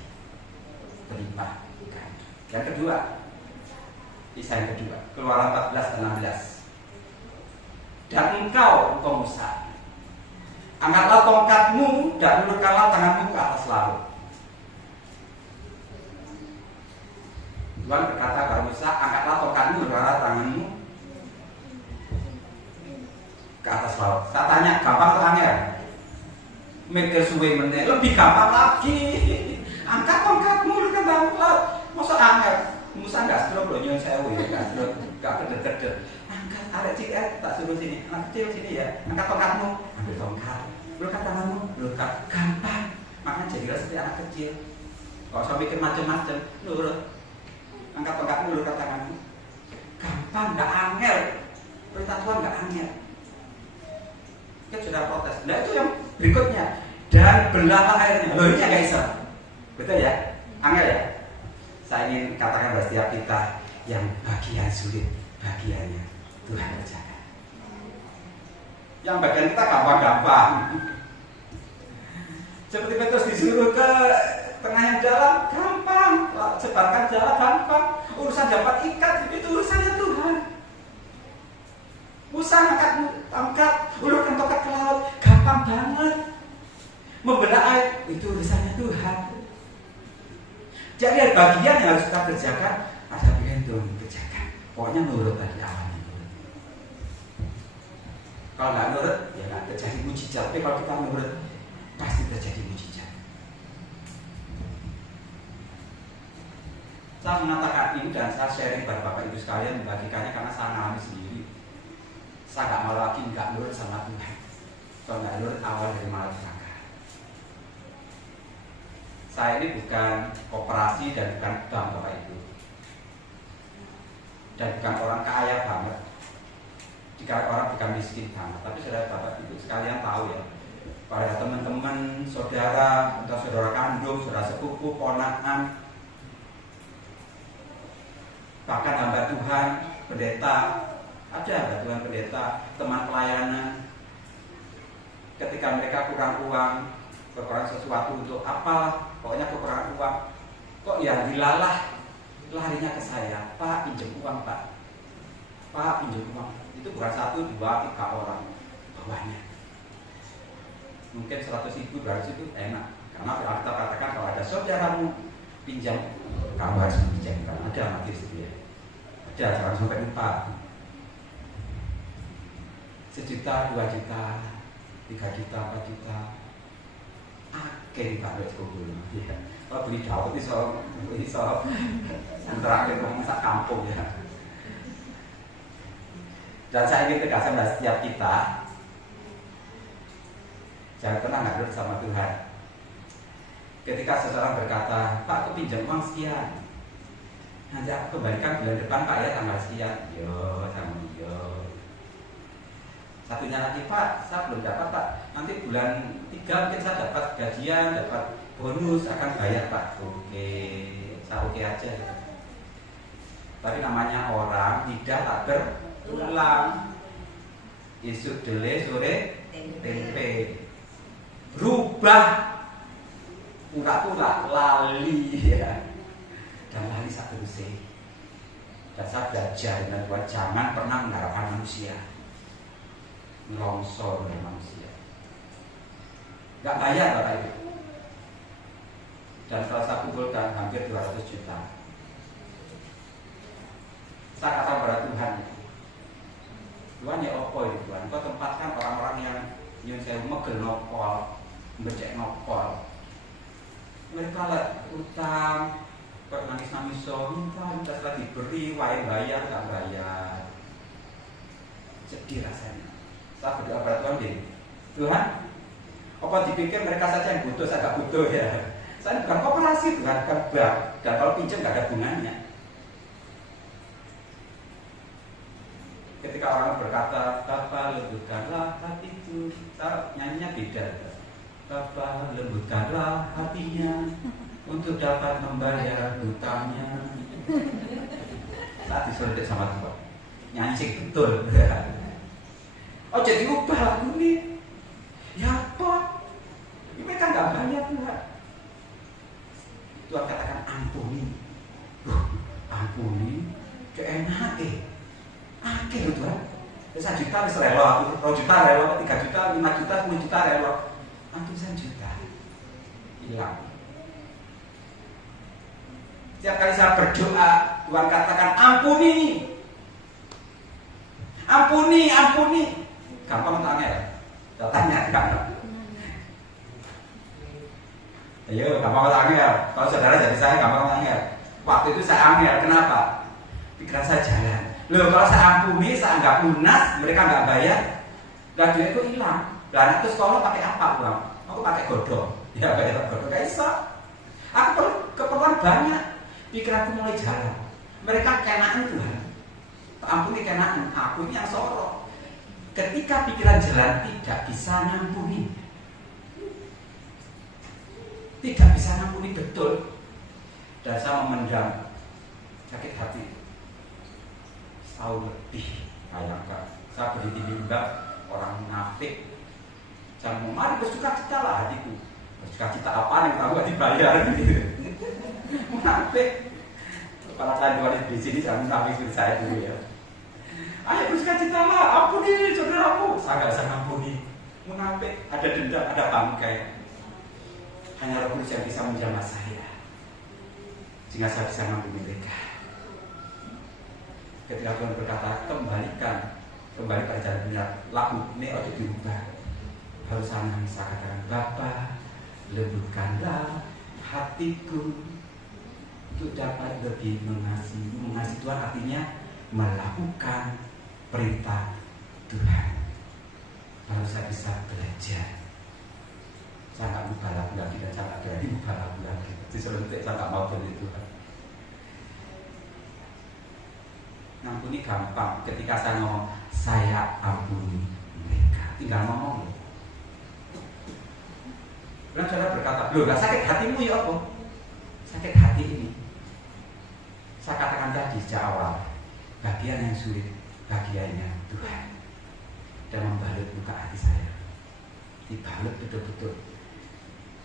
Berlimpah ikan. Yang kedua, kisah yang kedua, Keluaran 14 dan 16. Dan engkau Musa, angkatlah tongkatmu dan ulurkanlah tanganmu ke atas laut. Tuhan berkata kepada Musa, angkatlah tongkatmu, ulurkanlah tanganmu ke atas laut. Saya tanya, gampang atau angel? Mikir suwe meneh, lebih gampang lagi. Angkat tongkatmu, ulurkan tanganmu ke laut. Masa angel? Musa nggak stroke loh, nyon sewu ya, nggak stroke, nggak kedek-kedek. Angkat, ada ciket, tak suruh sini, anak kecil sini ya. Angkat tongkatmu, ambil tongkat. Ulurkan tanganmu, ulurkan, gampang. Makanya jadilah seperti anak kecil. Kalau saya mikir macam-macam, lurut. Angkat tongkatmu, ulurkan tanganmu. Gampang, nggak angel. Perintah Tuhan nggak angel. Kita sudah protes. Nah itu yang berikutnya. Dan belahlah airnya. Loh ini nggak bisa. Betul ya? Angel ya? Saya ingin katakan pada setiap kita yang bagian sulit, bagiannya Tuhan kerjakan. Yang bagian kita gampang-gampang. Seperti Petrus disuruh ke tengah yang dalam, gampang. Sebarkan jalan, gampang. Urusan dapat ikan, itu urusannya Tuhan. Musa angkat, ulurkan tongkat ke laut, gampang banget. Membelah air, itu urusannya Tuhan. Jadi ada bagian yang harus kita kerjakan, ada bagian Tuhan kerjakan. Pokoknya nurut tadi awalnya nurut. Kalau nggak nurut, ya nggak terjadi mujizat. Tapi kalau kita nurut, pasti terjadi mujizat. Saya mengatakan ini dan saya sharing pada Bapak Ibu sekalian, membagikannya karena saya alami sendiri. Saya nggak mau lagi nggak nurut sama Tuhan. Kalau nggak nurut awal dari malapetaka. Saya ini bukan koperasi dan bukan bank Bapak Ibu. Dan bukan orang kaya banget. Jika orang bukan miskin banget. Tapi saudara Bapak Ibu sekalian tahu ya, pada teman-teman, saudara, entah saudara kandung, saudara sepupu, ponakan, bahkan hamba Tuhan, pendeta, ada hamba Tuhan pendeta, teman pelayanan. Ketika mereka kurang uang, kekurangan sesuatu untuk apa, pokoknya kekurangan uang, kok ya dilalah, larinya ke saya, Pak pinjam uang Pak, Pak pinjam uang. Itu bukan 1, 2, 3 orang bawahnya. Mungkin 100.000, 200 itu enak, Karena Alkitab katakan kalau ada saudaramu pinjam, kamu harus meminjamkan. Ada mati itu ya. Ada, jangan sampai lupa. 1 juta, 2 juta, 3 juta, 4 juta. Akhirnya Pak Kumpul. Ya. Kalau beli daun bisa terakhir ngomong sak kampung ya. Dan saya ingin tegaskan pada setiap kita, jangan pernah ngadu sama Tuhan. Ketika seseorang berkata, Pak aku pinjam uang sekian, nanti aku kembalikan bulan depan Pak ya tanggal sekian. Yo, satunya lagi Pak, saya belum dapat Pak, nanti bulan 3 mungkin saya dapat gajian, dapat bonus, akan bayar Pak. Oke, saya oke aja. Tapi namanya orang tidak tak berulang. Isuk dele sore tempe. Berubah. Pura-pura lali ya. Dan lali satu terus. Dan saya belajar dengan Tuhan, jangan pernah mengharapkan manusia. Longsor dari manusia. Gak bayar Bapak Ibu. Dan kalau saya kumpulkan hampir 200 juta. Saya katakan pada Tuhan, Tuhan ya opo ini Tuhan, kau tempatkan orang-orang yang saya megel nopol, becek nopol. Mereka lah utang, kok nangis-nangis minta setelah diberi, wae bayar, gak bayar. Sedih rasanya. Saya berdoa pada Tuhan gini, Tuhan, apa dipikir mereka saja yang butuh, saya gak butuh ya. Saya bukan koperasi, bukan bank. Dan kalau pinjam gak ada bunganya. Ketika orang berkata, Bapa lembutkanlah hatiku, saya nyanyinya beda. Bapa lembutkanlah hatinya untuk dapat membayar hutangnya. Saat disuntik sama Tuhan, nyanyi sih betul. Oh jadi ubah lagu ini. Ya apa? Ini kan gak banyak Tuhan. Tuhan katakan ampuni. Ampuni. Keenak Akhir Tuhan. 1 juta bisa rela, 2 juta rela, 3 juta, 5 juta, 10 juta rela. Ratusan juta hilang. Setiap kali saya berdoa, Tuhan katakan ampuni. Ampuni, ampuni. Gampang tanya ya? Tanya gampang. Ayo, gampang tanya. Kalau saudara jadi saya gampang tanya. Waktu itu saya angel, kenapa? Pikiran saya jalan. Loh, kalau saya ampuni, saya anggap lunas, mereka nggak bayar, dan duit itu hilang. Dan itu sekolah pakai apa uang? Aku pakai godong. Ya bayar godong, gak bisa. Aku perlu keperluan banyak. Pikiranku mulai jalan. Mereka kenaan Tuhan. Ampuni kenaan, aku ini yang sorok. Ketika pikiran jalan tidak bisa ngampuni, tidak bisa ngampuni betul, dan saya memendam sakit hati tahun lebih. Bayangkan saya berdiri di mbak orang munafik, jangan mau mari bersuka-cita lah hatiku. Bersuka-cita apa nih kamu gak dibayar gitu. Munafik. Kepala kalian di sini jangan munafik seperti saya dulu ya. Ayo bersuka-cita lah, ampuni saudaramu. Saya gak bisa ngampuni. Munafik, ada dendam, ada bangkai. Hanya Roh Kudus yang bisa menjamah saya, sehingga saya bisa ngampuni mereka. Ketika Tuhan berkata, kembali pada jalan benar, lagu ini harus diubah. Harus saya katakan, Bapa, lembutkanlah hatiku untuk dapat lebih mengasihi. Mengasihi Tuhan artinya melakukan perintah Tuhan. Lalu saya bisa belajar. Saya nggak buka lagu lagi dan saya nggak berani buka lagu lagi. Diselentik saya nggak mau dari Tuhan. Ngampuni gampang. Ketika saya ngomong, saya ampuni mereka. Tinggal ngomong. Lalu saudara berkata, loh gak sakit hatimu ya apa? Sakit hati ini. Saya katakan tadi sejak awal, bagian yang sulit, bagiannya Tuhan. Dan membalut luka hati saya. Dibalut betul-betul.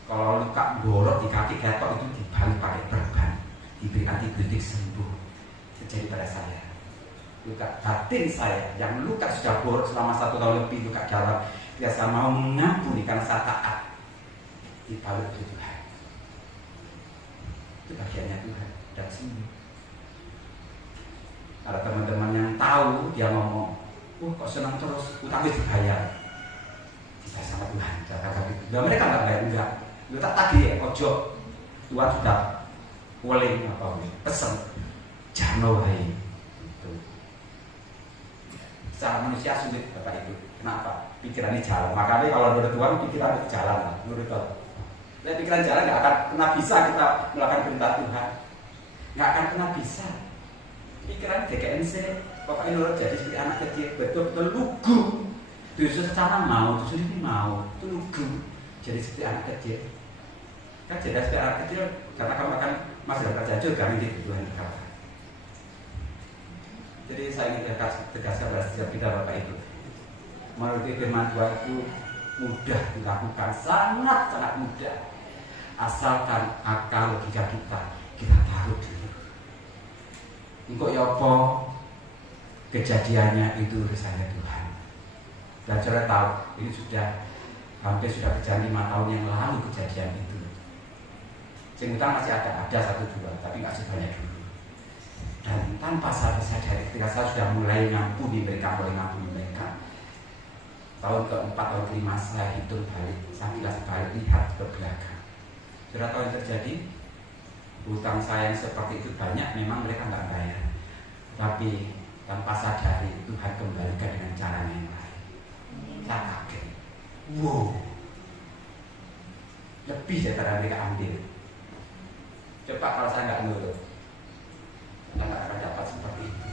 Kalau luka borok di kaki ketok itu dibalut pakai perban, diberi antibiotik sembuh. Terjadi pada saya. Luka batin saya yang luka sudah borok selama 1 tahun lebih, luka dalam. Ya saya mau mengampuni karena saya taat. dibalut oleh Tuhan. Itu bagiannya Tuhan dan sini. Ada teman-teman yang tahu, dia ngomong, kok senang terus, utangnya dibayar. Tidak sama Tuhan, kata gitu. Nah, mereka nggak bayar, enggak. Lu tak tagih ya, ojo. Tuhan sudah boleh apa pesen, jano hai. Itu. Secara manusia sulit Bapak Ibu. Kenapa? Pikirannya jalan. Makanya kalau menurut Tuhan pikiran jalan lah, menurut Tuhan. Nah, pikiran jalan nggak akan pernah bisa kita melakukan perintah Tuhan. Nggak akan pernah bisa. Pikiran DKNC, Bapak Ibu jadi seperti anak kecil, betul-betul lugu. Justru secara mau, justru ini mau, itu lugu. Jadi seperti anak kecil. Kan jadi seperti anak kecil, karena kamu akan masih dapat jajur, kami gitu Tuhan berkata. Jadi saya ingin tegaskan pada setiap kita Bapak Ibu. Menurut firman Tuhan itu mudah dilakukan, sangat-sangat mudah. Asalkan akal logika kita taruh dulu. Engkau ya apa kejadiannya itu urusannya Tuhan. Dan saudara tahu ini hampir sudah berjalan 5 tahun yang lalu kejadian itu. Sing utang masih ada 1-2, tapi nggak sebanyak dulu. Dan tanpa saya sadari ketika saya sudah mulai ngampuni mereka, tahun ke-4, tahun ke-5 saya hitung balik, saya kilas balik, lihat ke belakang. Saudara tahu yang terjadi? Hutang saya yang seperti itu banyak, memang mereka nggak bayar. Tapi tanpa sadari Tuhan kembalikan dengan cara yang lain. Saya kaget. Wow, lebih daripada mereka ambil. Coba kalau saya nggak nurut, saya nggak akan dapat seperti itu.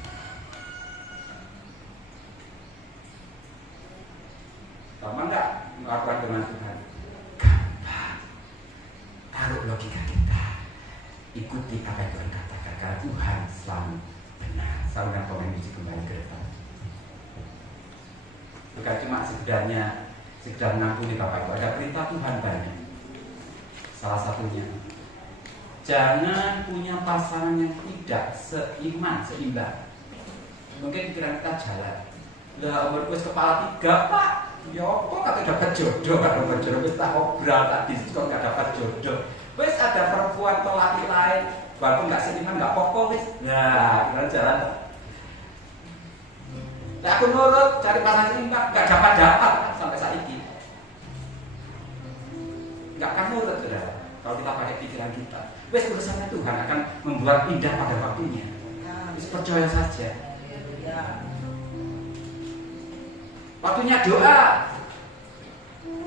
Gampang nggak melakukan dengan Tuhan? Gampang. Taruh logika kita, ikuti apa yang Tuhan katakan, karena Tuhan selalu benar, selalu dengan komentar kembali ke depan. Bukan cuma sekedar mengampuni Bapak Ibu, ada perintah Tuhan banyak. Salah satunya, jangan punya pasangan yang tidak seimbang. Mungkin pikiran kita jalan. Lah umur kepala 3 Pak, ya kok gak dapat jodoh, gak dapat jodoh, wis tak obral tak diskon gak dapat jodoh. Wis ada perempuan atau laki lain, walaupun gak seimbang gak pokok wis. Ya, pikiran jalan. Lah aku nurut cari pasangan seimbang, gak dapat sampai saat ini. Gak akan nurut saudara. Kalau kita pakai pikiran kita, wes urusannya Tuhan akan membuat indah pada waktunya. Wes percaya saja. Waktunya doa.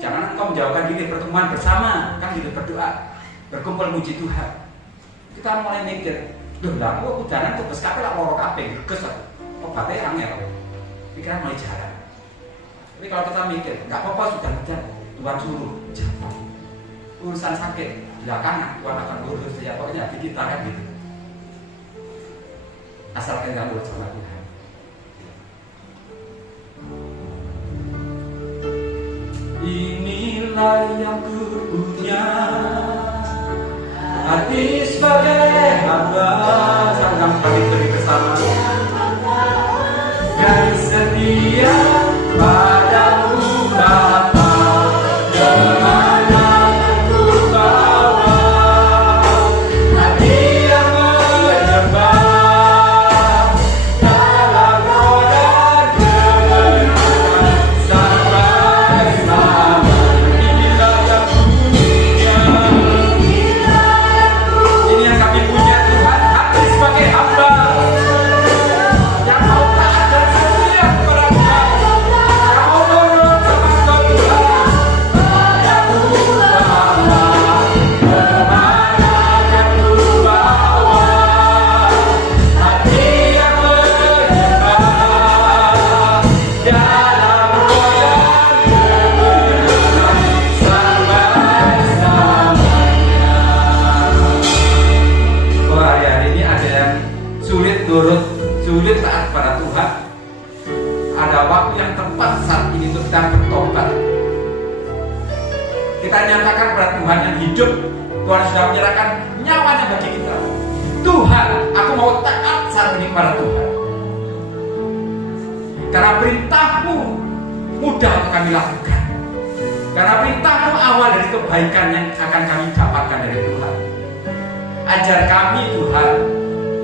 Jangan engkau menjauhkan diri pertemuan bersama, kan gitu berdoa, berkumpul muji Tuhan. Kita mulai mikir, loh lah aku udanan tuh beskape lah loro kabeh, geges obatnya angel. Pikiran mulai jalan. Tapi kalau kita mikir, nggak apa-apa sudah udah Tuhan suruh, jangan. Urusan sakit belakangan Tuhan akan urus ya, pokoknya hati kita kan gitu. Asalkan kita urus sama Tuhan. Inilah yang ku punya, hati sebagai hamba, sanggang kami beri bersama dan setia padamu Bapa. Sulit taat pada Tuhan. Ada waktu yang tepat saat ini untuk kita bertobat. Kita nyatakan pada Tuhan yang hidup. Tuhan sudah menyerahkan nyawanya bagi kita. Tuhan, aku mau taat saat ini pada Tuhan. Karena perintahmu mudah untuk kami lakukan. Karena perintahmu awal dari kebaikan yang akan kami dapatkan dari Tuhan. Ajar kami Tuhan,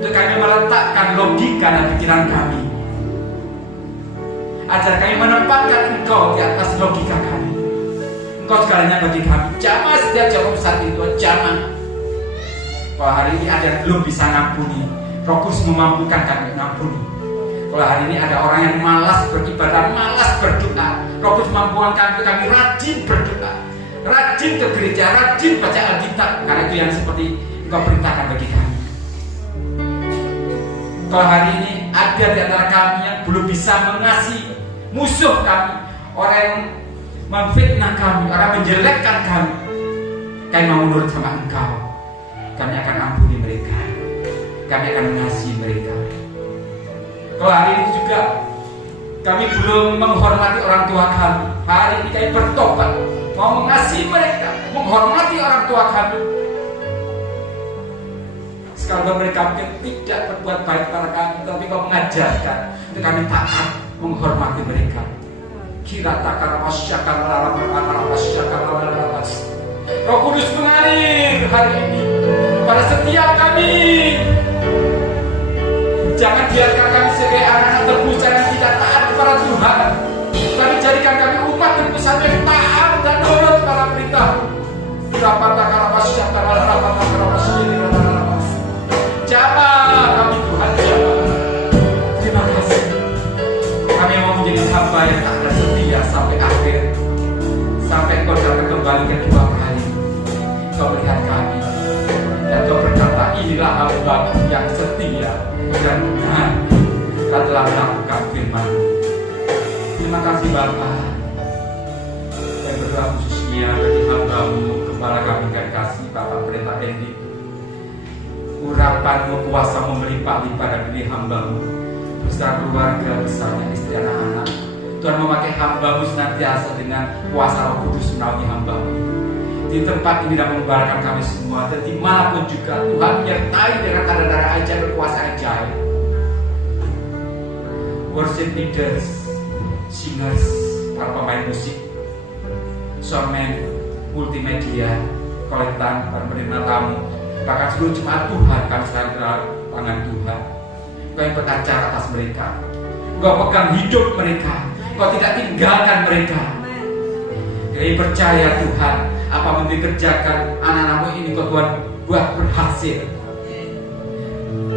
untuk kami meletakkan logika dan pikiran kami. Ajar kami menempatkan Engkau di atas logika kami. Engkau segalanya bagi kami. Jamah setiap jawab saat itu, jamah. Kalau hari ini ada yang belum bisa ngampuni, Roh Kudus memampukan kami ngampuni. Kalau hari ini ada orang yang malas beribadah, malas berdoa, Roh Kudus mampukan kami rajin berdoa, rajin ke gereja, rajin baca Alkitab. Karena itu yang seperti Engkau perintahkan bagi kami. Kalau hari ini ada di antara kami yang belum bisa mengasihi musuh kami, orang yang memfitnah kami, orang menjelekkan kami mau menurut sama Engkau, kami akan ampuni mereka, kami akan mengasihi mereka. Kalau hari ini juga kami belum menghormati orang tua kami, hari ini kami bertobat, mau mengasihi mereka, menghormati orang tua kami. Sekalipun mereka mungkin tidak berbuat baik pada kami, tapi Kau mengajarkan untuk kami taat menghormati mereka. Kira takkan masyarakat Roh Kudus mengalir hari ini pada setiap kami. Jangan biarkan kami sebagai anak-anak terpuja yang tidak taat kepada Tuhan, tapi jadikan kami umat terpuja yang taat dan nurut pada perintah. Jamah kami Tuhan, jamah. Terima kasih. Kami mau menjadi hamba yang akan setia sampai akhir, sampai Engkau datang kembali kedua kali. Kau melihat kami dan Kau berkata, inilah hamba yang setia dan benar dan telah melakukan firman. Terima kasih Bapa. Yang berdoa khususnya bagi hamba-Mu, kepala kami yang kasih Bapak Pendeta Endi. Urapan-Mu, kuasa-Mu melimpah-limpah dan beri hamba-Mu beserta keluarga besarnya, istri anak-anak. Tuhan memakai hamba-Mu senantiasa dengan kuasa Roh Kudus menaungi hamba-Mu di tempat ini dan membarakkan kami semua, dan dimanapun juga Tuhan menyertai dengan tanda-tanda ajaib dan kuasa ajaib. Worship leaders, singers, para pemain musik, soundman, multimedia, kolektan, para penerima tamu, bahkan seluruh jemaat Tuhan, kami selalu tangan Tuhan. Kau yang beracara atas mereka, Kau pegang hidup mereka, Kau tidak tinggalkan mereka. Kami percaya Tuhan, apa yang dikerjakan anak-anak-Mu ini Kau Tuhan buat berhasil.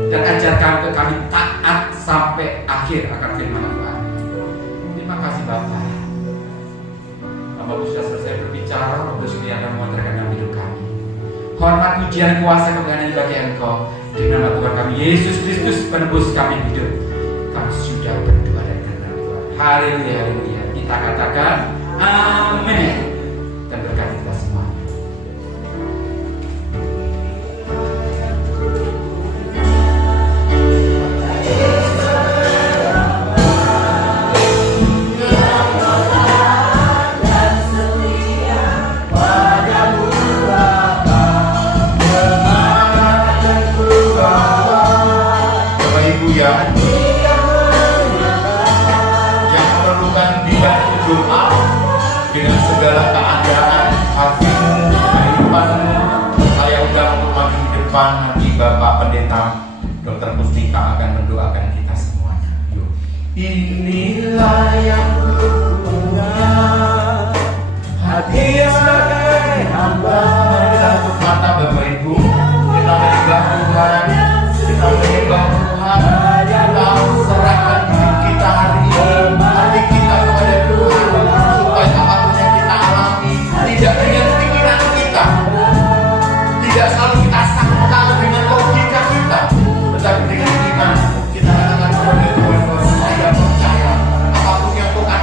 Dan ajarkan kami taat sampai akhir akan firman Tuhan. Terima kasih Bapa. Bapak sudah selesai berbicara, Roh Kudus akan mengajarkan dalam hidup kami. Hormat, pujian, kuasa, kebenaran bagi Engkau. Di nama Tuhan kami Yesus Kristus, penebus kami hidup. Kami sudah berdoa dan berdoa. Haleluya, haleluya. Kita katakan amin. Dan berkati kita semua. Yang memerlukan dibantu doa dengan segala keadaan hatimu, kehidupanmu, saya undang untuk maju di depan. Nanti Bapak Pendeta Dr. Mustika akan mendoakan kita semuanya. Yuk. Inilah yang punya hati sebagai hamba. Kita tutup mata Bapak Ibu, kita menyembah Tuhan, kita menyembah Tuhan, kita serahkan diri kita hari ini, hati kita kepada Tuhan, supaya apapun yang kita alami tidak dengan pikiran kita, tidak selalu kita sangkal dengan logika kita, tetapi dengan iman kita katakan kepada Tuhan, saya percaya apapun yang Tuhan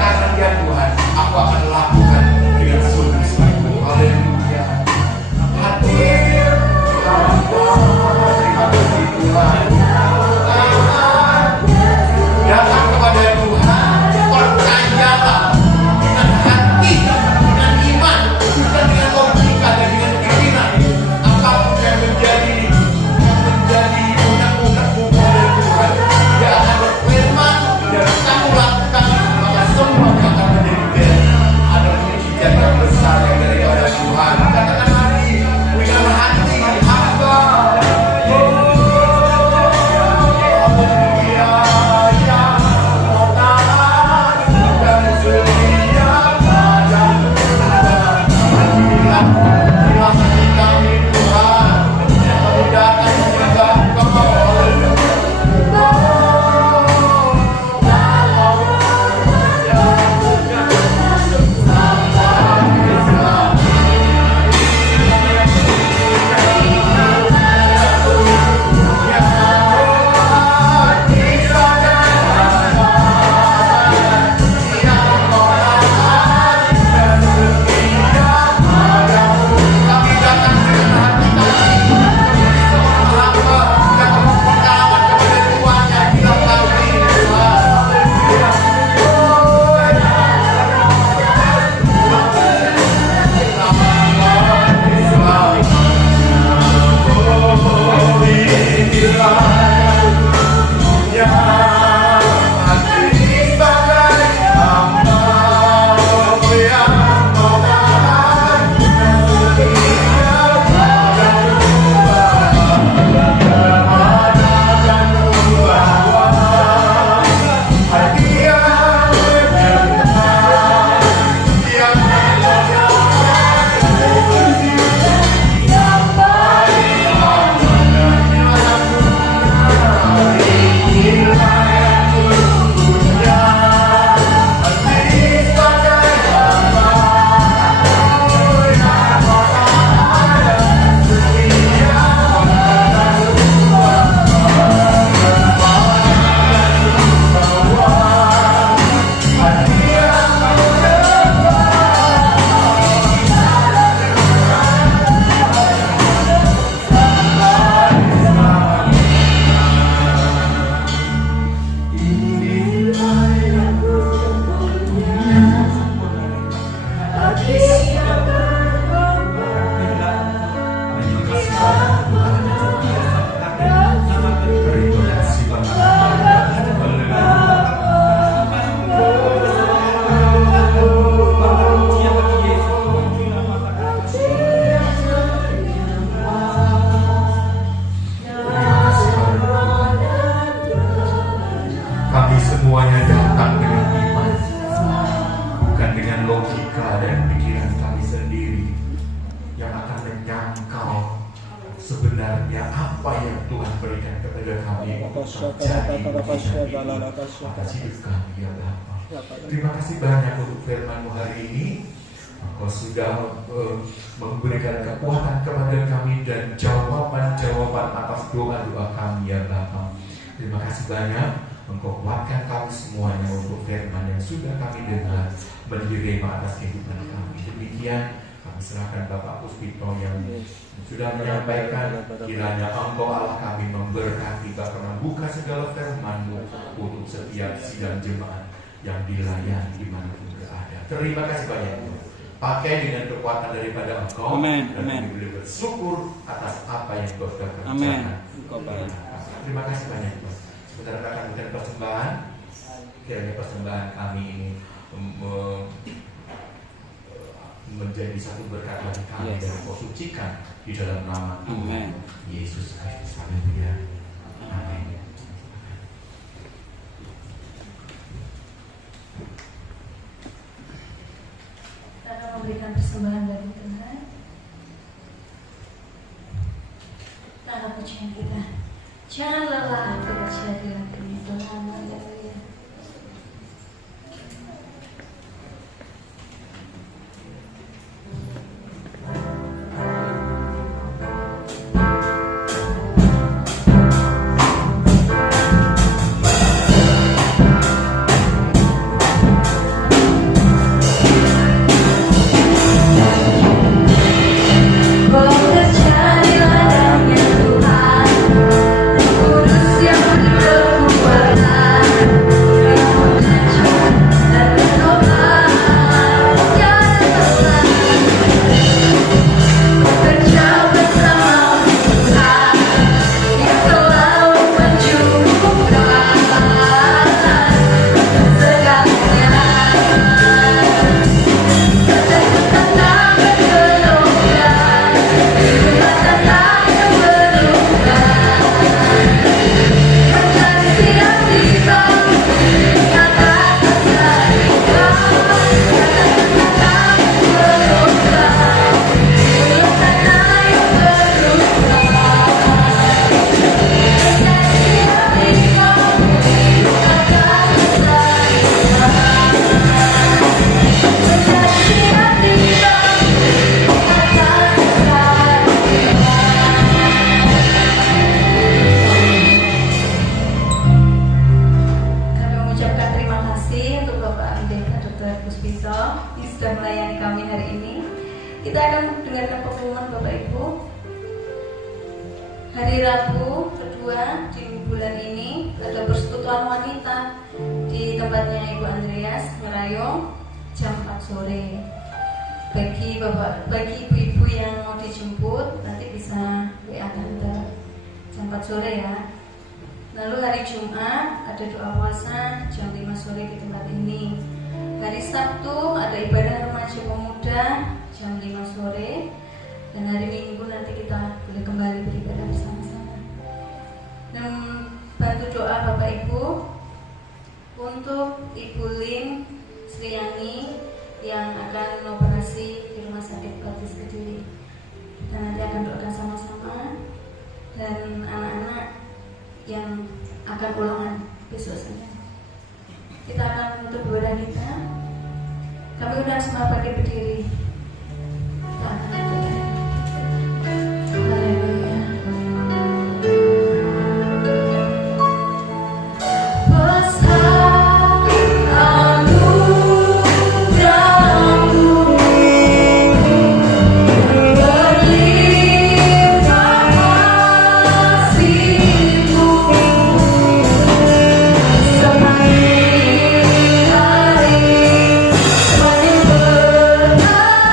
kiranya apa yang Tuhan berikan kepada kami terjadi atas hidup kami ya Bapa. Terima kasih banyak untuk firman-Mu hari ini. Engkau sudah memberikan kekuatan kepada kami dan jawaban-jawaban atas doa-doa kami ya Bapa. Terima kasih banyak. Engkau kuatkan kami semuanya untuk firman yang sudah kami dengar menjadi rema atas kehidupan kami. Demikian kami serahkan Bapak Puspito yang sudah menyampaikan, kiranya Engkau Allah kami memberkati, bahkan membuka segala firman-Mu untuk setiap sidang jemaat yang dilayani dimanapun berada. Terima kasih banyak Tuhan. Pakai dengan kekuatan daripada Engkau. Amin. Dan Amin. kami boleh bersyukur atas apa yang Engkau sudah kerjakan. Amin. Engkau baik. Terima kasih banyak Tuhan. Sebentar kita akan berikan persembahan. Kiranya persembahan kami ini menjadi satu berkat bagi kami dan Engkau sucikan di dalam nama Tuhan Yesus Kristus. Haleluya. Amin. Kita akan memberikan persembahan bagi Tuhan. Tanpa pujian kita. Jangan lelah bekerja di hati Tuhan. Haleluya. Bekerja di ladangnya Tuhan, kudus yang berkekuatan. Kita akan dengarkan pengumuman Bapak Ibu. Hari Rabu kedua di bulan ini ada persekutuan wanita di tempatnya Ibu Andreas Merayong jam 4 sore. Bagi ibu-ibu yang mau dijemput nanti bisa WA Tante jam 4 sore ya. Lalu hari Jumat ada doa puasa jam 5 sore di tempat ini. Hari Sabtu ada ibadah remaja pemuda jam 5 sore. Dan hari Minggu nanti kita boleh kembali beribadah bersama-sama. Dan bantu doa Bapak Ibu untuk Ibu Lin Sriani yang akan operasi di Rumah Sakit Batis Kediri. Kita nanti akan doakan sama-sama. Dan anak-anak yang akan ulangan besok saja. Kita akan menutup ibadah kita. Kami undang semua bagi berdiri. Kita akan berdiri. Haleluya. Besar anugerahmu, berlimpah kasih-Mu, semakin hari semakin berharga.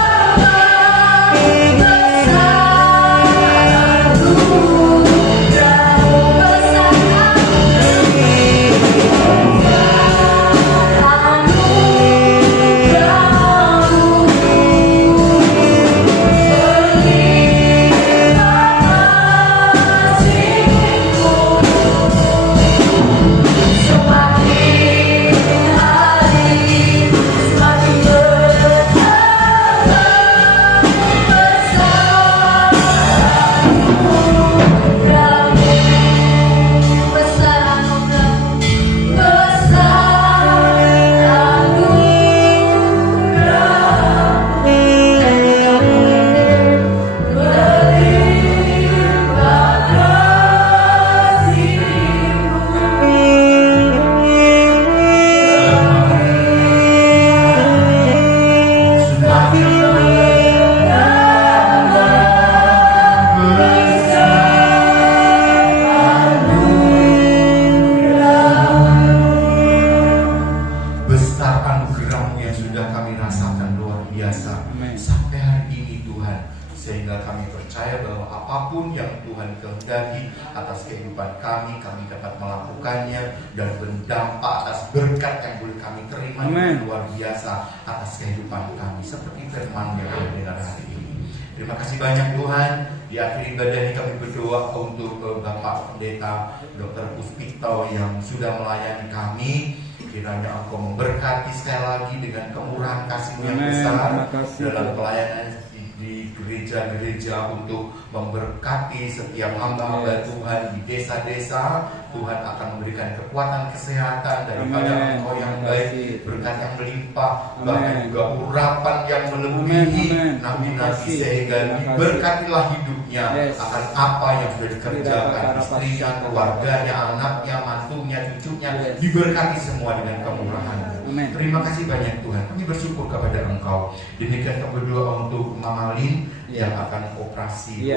atas kehidupan kami dapat melakukannya dan berdampak atas berkat yang boleh kami terima yang luar biasa atas kehidupan kami, seperti firman yang ada hari ini. Terima kasih banyak Tuhan. Di akhir ibadah ini kami berdoa untuk Bapak Pendeta Dr. Puspito yang sudah melayani kami. Kiranya Engkau memberkati sekali lagi dengan kemurahan kasih-Mu yang besar dalam pelayanan di gereja-gereja, untuk memberkati setiap hamba-hamba Tuhan di desa-desa. Tuhan akan memberikan kekuatan kesehatan daripada Engkau yang baik, berkat yang melimpah, bahkan juga urapan yang melebihi nabi-nabi, sehingga diberkatilah hidupnya akan apa yang sudah dikerjakan, istrinya, keluarganya, anaknya, mantunya, cucunya, diberkati semua dengan kemurahan. Terima kasih banyak Tuhan. Kami bersyukur kepada Engkau. Demikian kami berdoa untuk Mama Lin yang akan operasi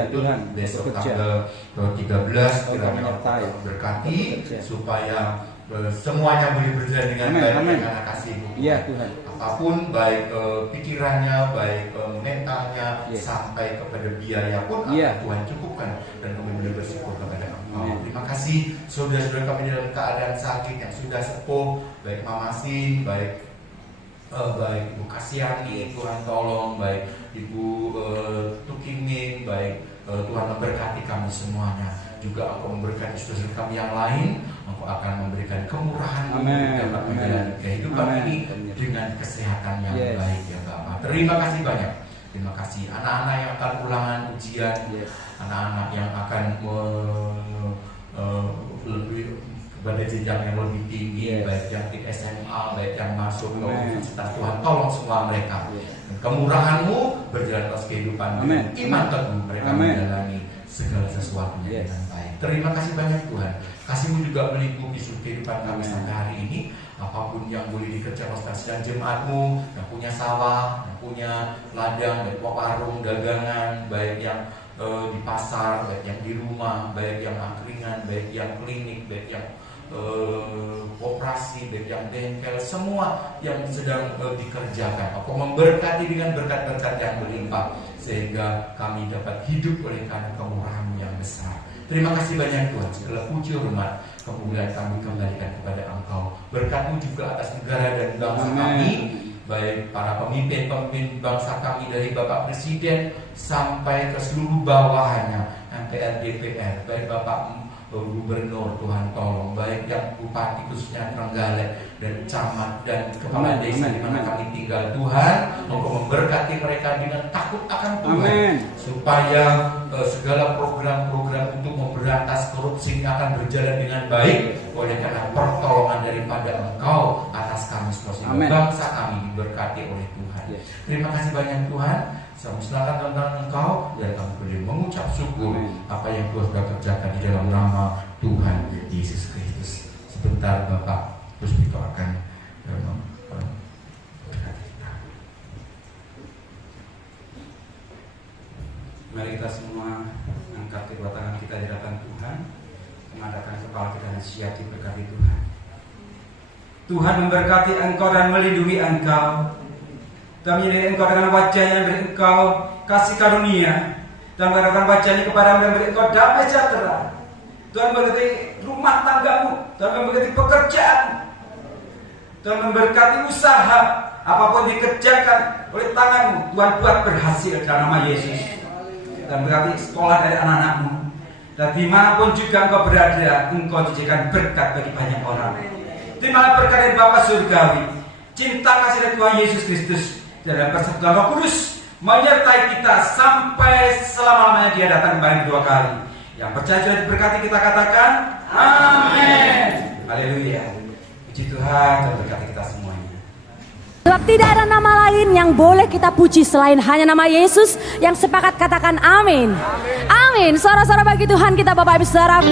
besok tanggal 13. Kiranya Engkau berkati supaya semuanya boleh berjalan dengan baik dengan kasih-Mu. Tuhan. Apapun, baik pikirannya, baik mentalnya, sampai kepada biaya pun Tuhan cukupkan, dan kami boleh bersyukur kepada Engkau. Terima kasih saudara-saudara kami dalam keadaan sakit yang sudah sepuh, baik Mama Sin, baik Ibu Kasiani, Tuhan tolong, baik Ibu Tukiming, baik Tuhan memberkati kami semuanya. Juga Engkau memberkati saudara kami yang lain. Engkau akan memberikan kemurahan-Mu dalam menjalani kehidupan ini dengan kesehatan yang baik ya Bapak. Terima kasih banyak. Terima kasih anak-anak yang akan ulangan ujian, anak-anak yang akan lebih pada jenjang yang lebih tinggi, baik yang di SMA, baik yang masuk ke universitas. Tuhan tolong semua mereka. Kemurahan-Mu berjalan atas kehidupan, iman teguh mereka menjalani segala sesuatunya dengan baik. Terima kasih banyak Tuhan. Kasih-Mu juga melingkupi seluruh kehidupan kami sampai hari ini. Apapun yang boleh dikerjakan oleh dan jemaat-Mu yang punya sawah, yang punya ladang, baik warung, dagangan, baik yang di pasar, baik yang di rumah, baik yang angkringan, baik yang klinik, baik yang operasi, baik yang bengkel, semua yang sedang dikerjakan. Aku memberkati dengan berkat-berkat yang berlimpah, sehingga kami dapat hidup oleh karena kemurahan-Mu yang besar. Terima kasih banyak Tuhan. Segala puji hormat kemuliaan kami kembalikan kepada Engkau. Berkat-Mu juga atas negara dan bangsa kami, baik para pemimpin bangsa kami dari Bapak Presiden sampai ke seluruh bawahannya, MPR, DPR, baik Bapak Gubernur, Tuhan tolong, baik yang Bupati khususnya Trenggalek dan camat dan kepala desa di mana kami tinggal. Tuhan, Engkau memberkati mereka dengan takut akan Tuhan, supaya segala program-program untuk memberantas korupsi ini akan berjalan dengan baik oleh karena pertolongan daripada Engkau atas kami semua, sehingga bangsa kami diberkati oleh Tuhan. Terima kasih banyak Tuhan. Saya musnahkan tentang Engkau, dan kami boleh mengucap syukur apa yang Tuhan sudah kerjakan di dalam nama Tuhan Yesus Kristus. Sebentar Bapak Puspito akan berkati kita. Mari kita semua angkat kedua tangan kita di hadapan Tuhan, mengadakan kepala kita dan siap diberkati Tuhan. Tuhan memberkati Engkau dan melindungi Engkau. Kami menyerahkan Engkau dengan wajah yang beri Engkau kasih karunia, dan mengharapkan wajahnya kepada dan beri Engkau damai sejahtera. Tuhan memberkati rumah tanggamu, Tuhan memberkati pekerjaan, Tuhan memberkati usaha, apapun dikerjakan oleh tanganmu, Tuhan buat berhasil dalam nama Yesus. Dan berkati sekolah dari anak-anakmu, dan dimanapun juga Engkau berada, Engkau jadikan berkat bagi banyak orang. Terimalah berkat dari Bapa Surgawi, cinta kasih dari Tuhan Yesus Kristus, dalam persekutuan Roh Kudus menyertai kita sampai selama-lamanya Dia datang kembali kedua kali. Yang percaya sudah diberkati, kita katakan amin. Haleluya. Puji Tuhan, dan berkati kita semuanya. Sebab tidak ada nama lain yang boleh kita puji selain hanya nama Yesus. Yang sepakat katakan amin. Amin. Suara-suara bagi Tuhan kita Bapak Ibu Saudaraku.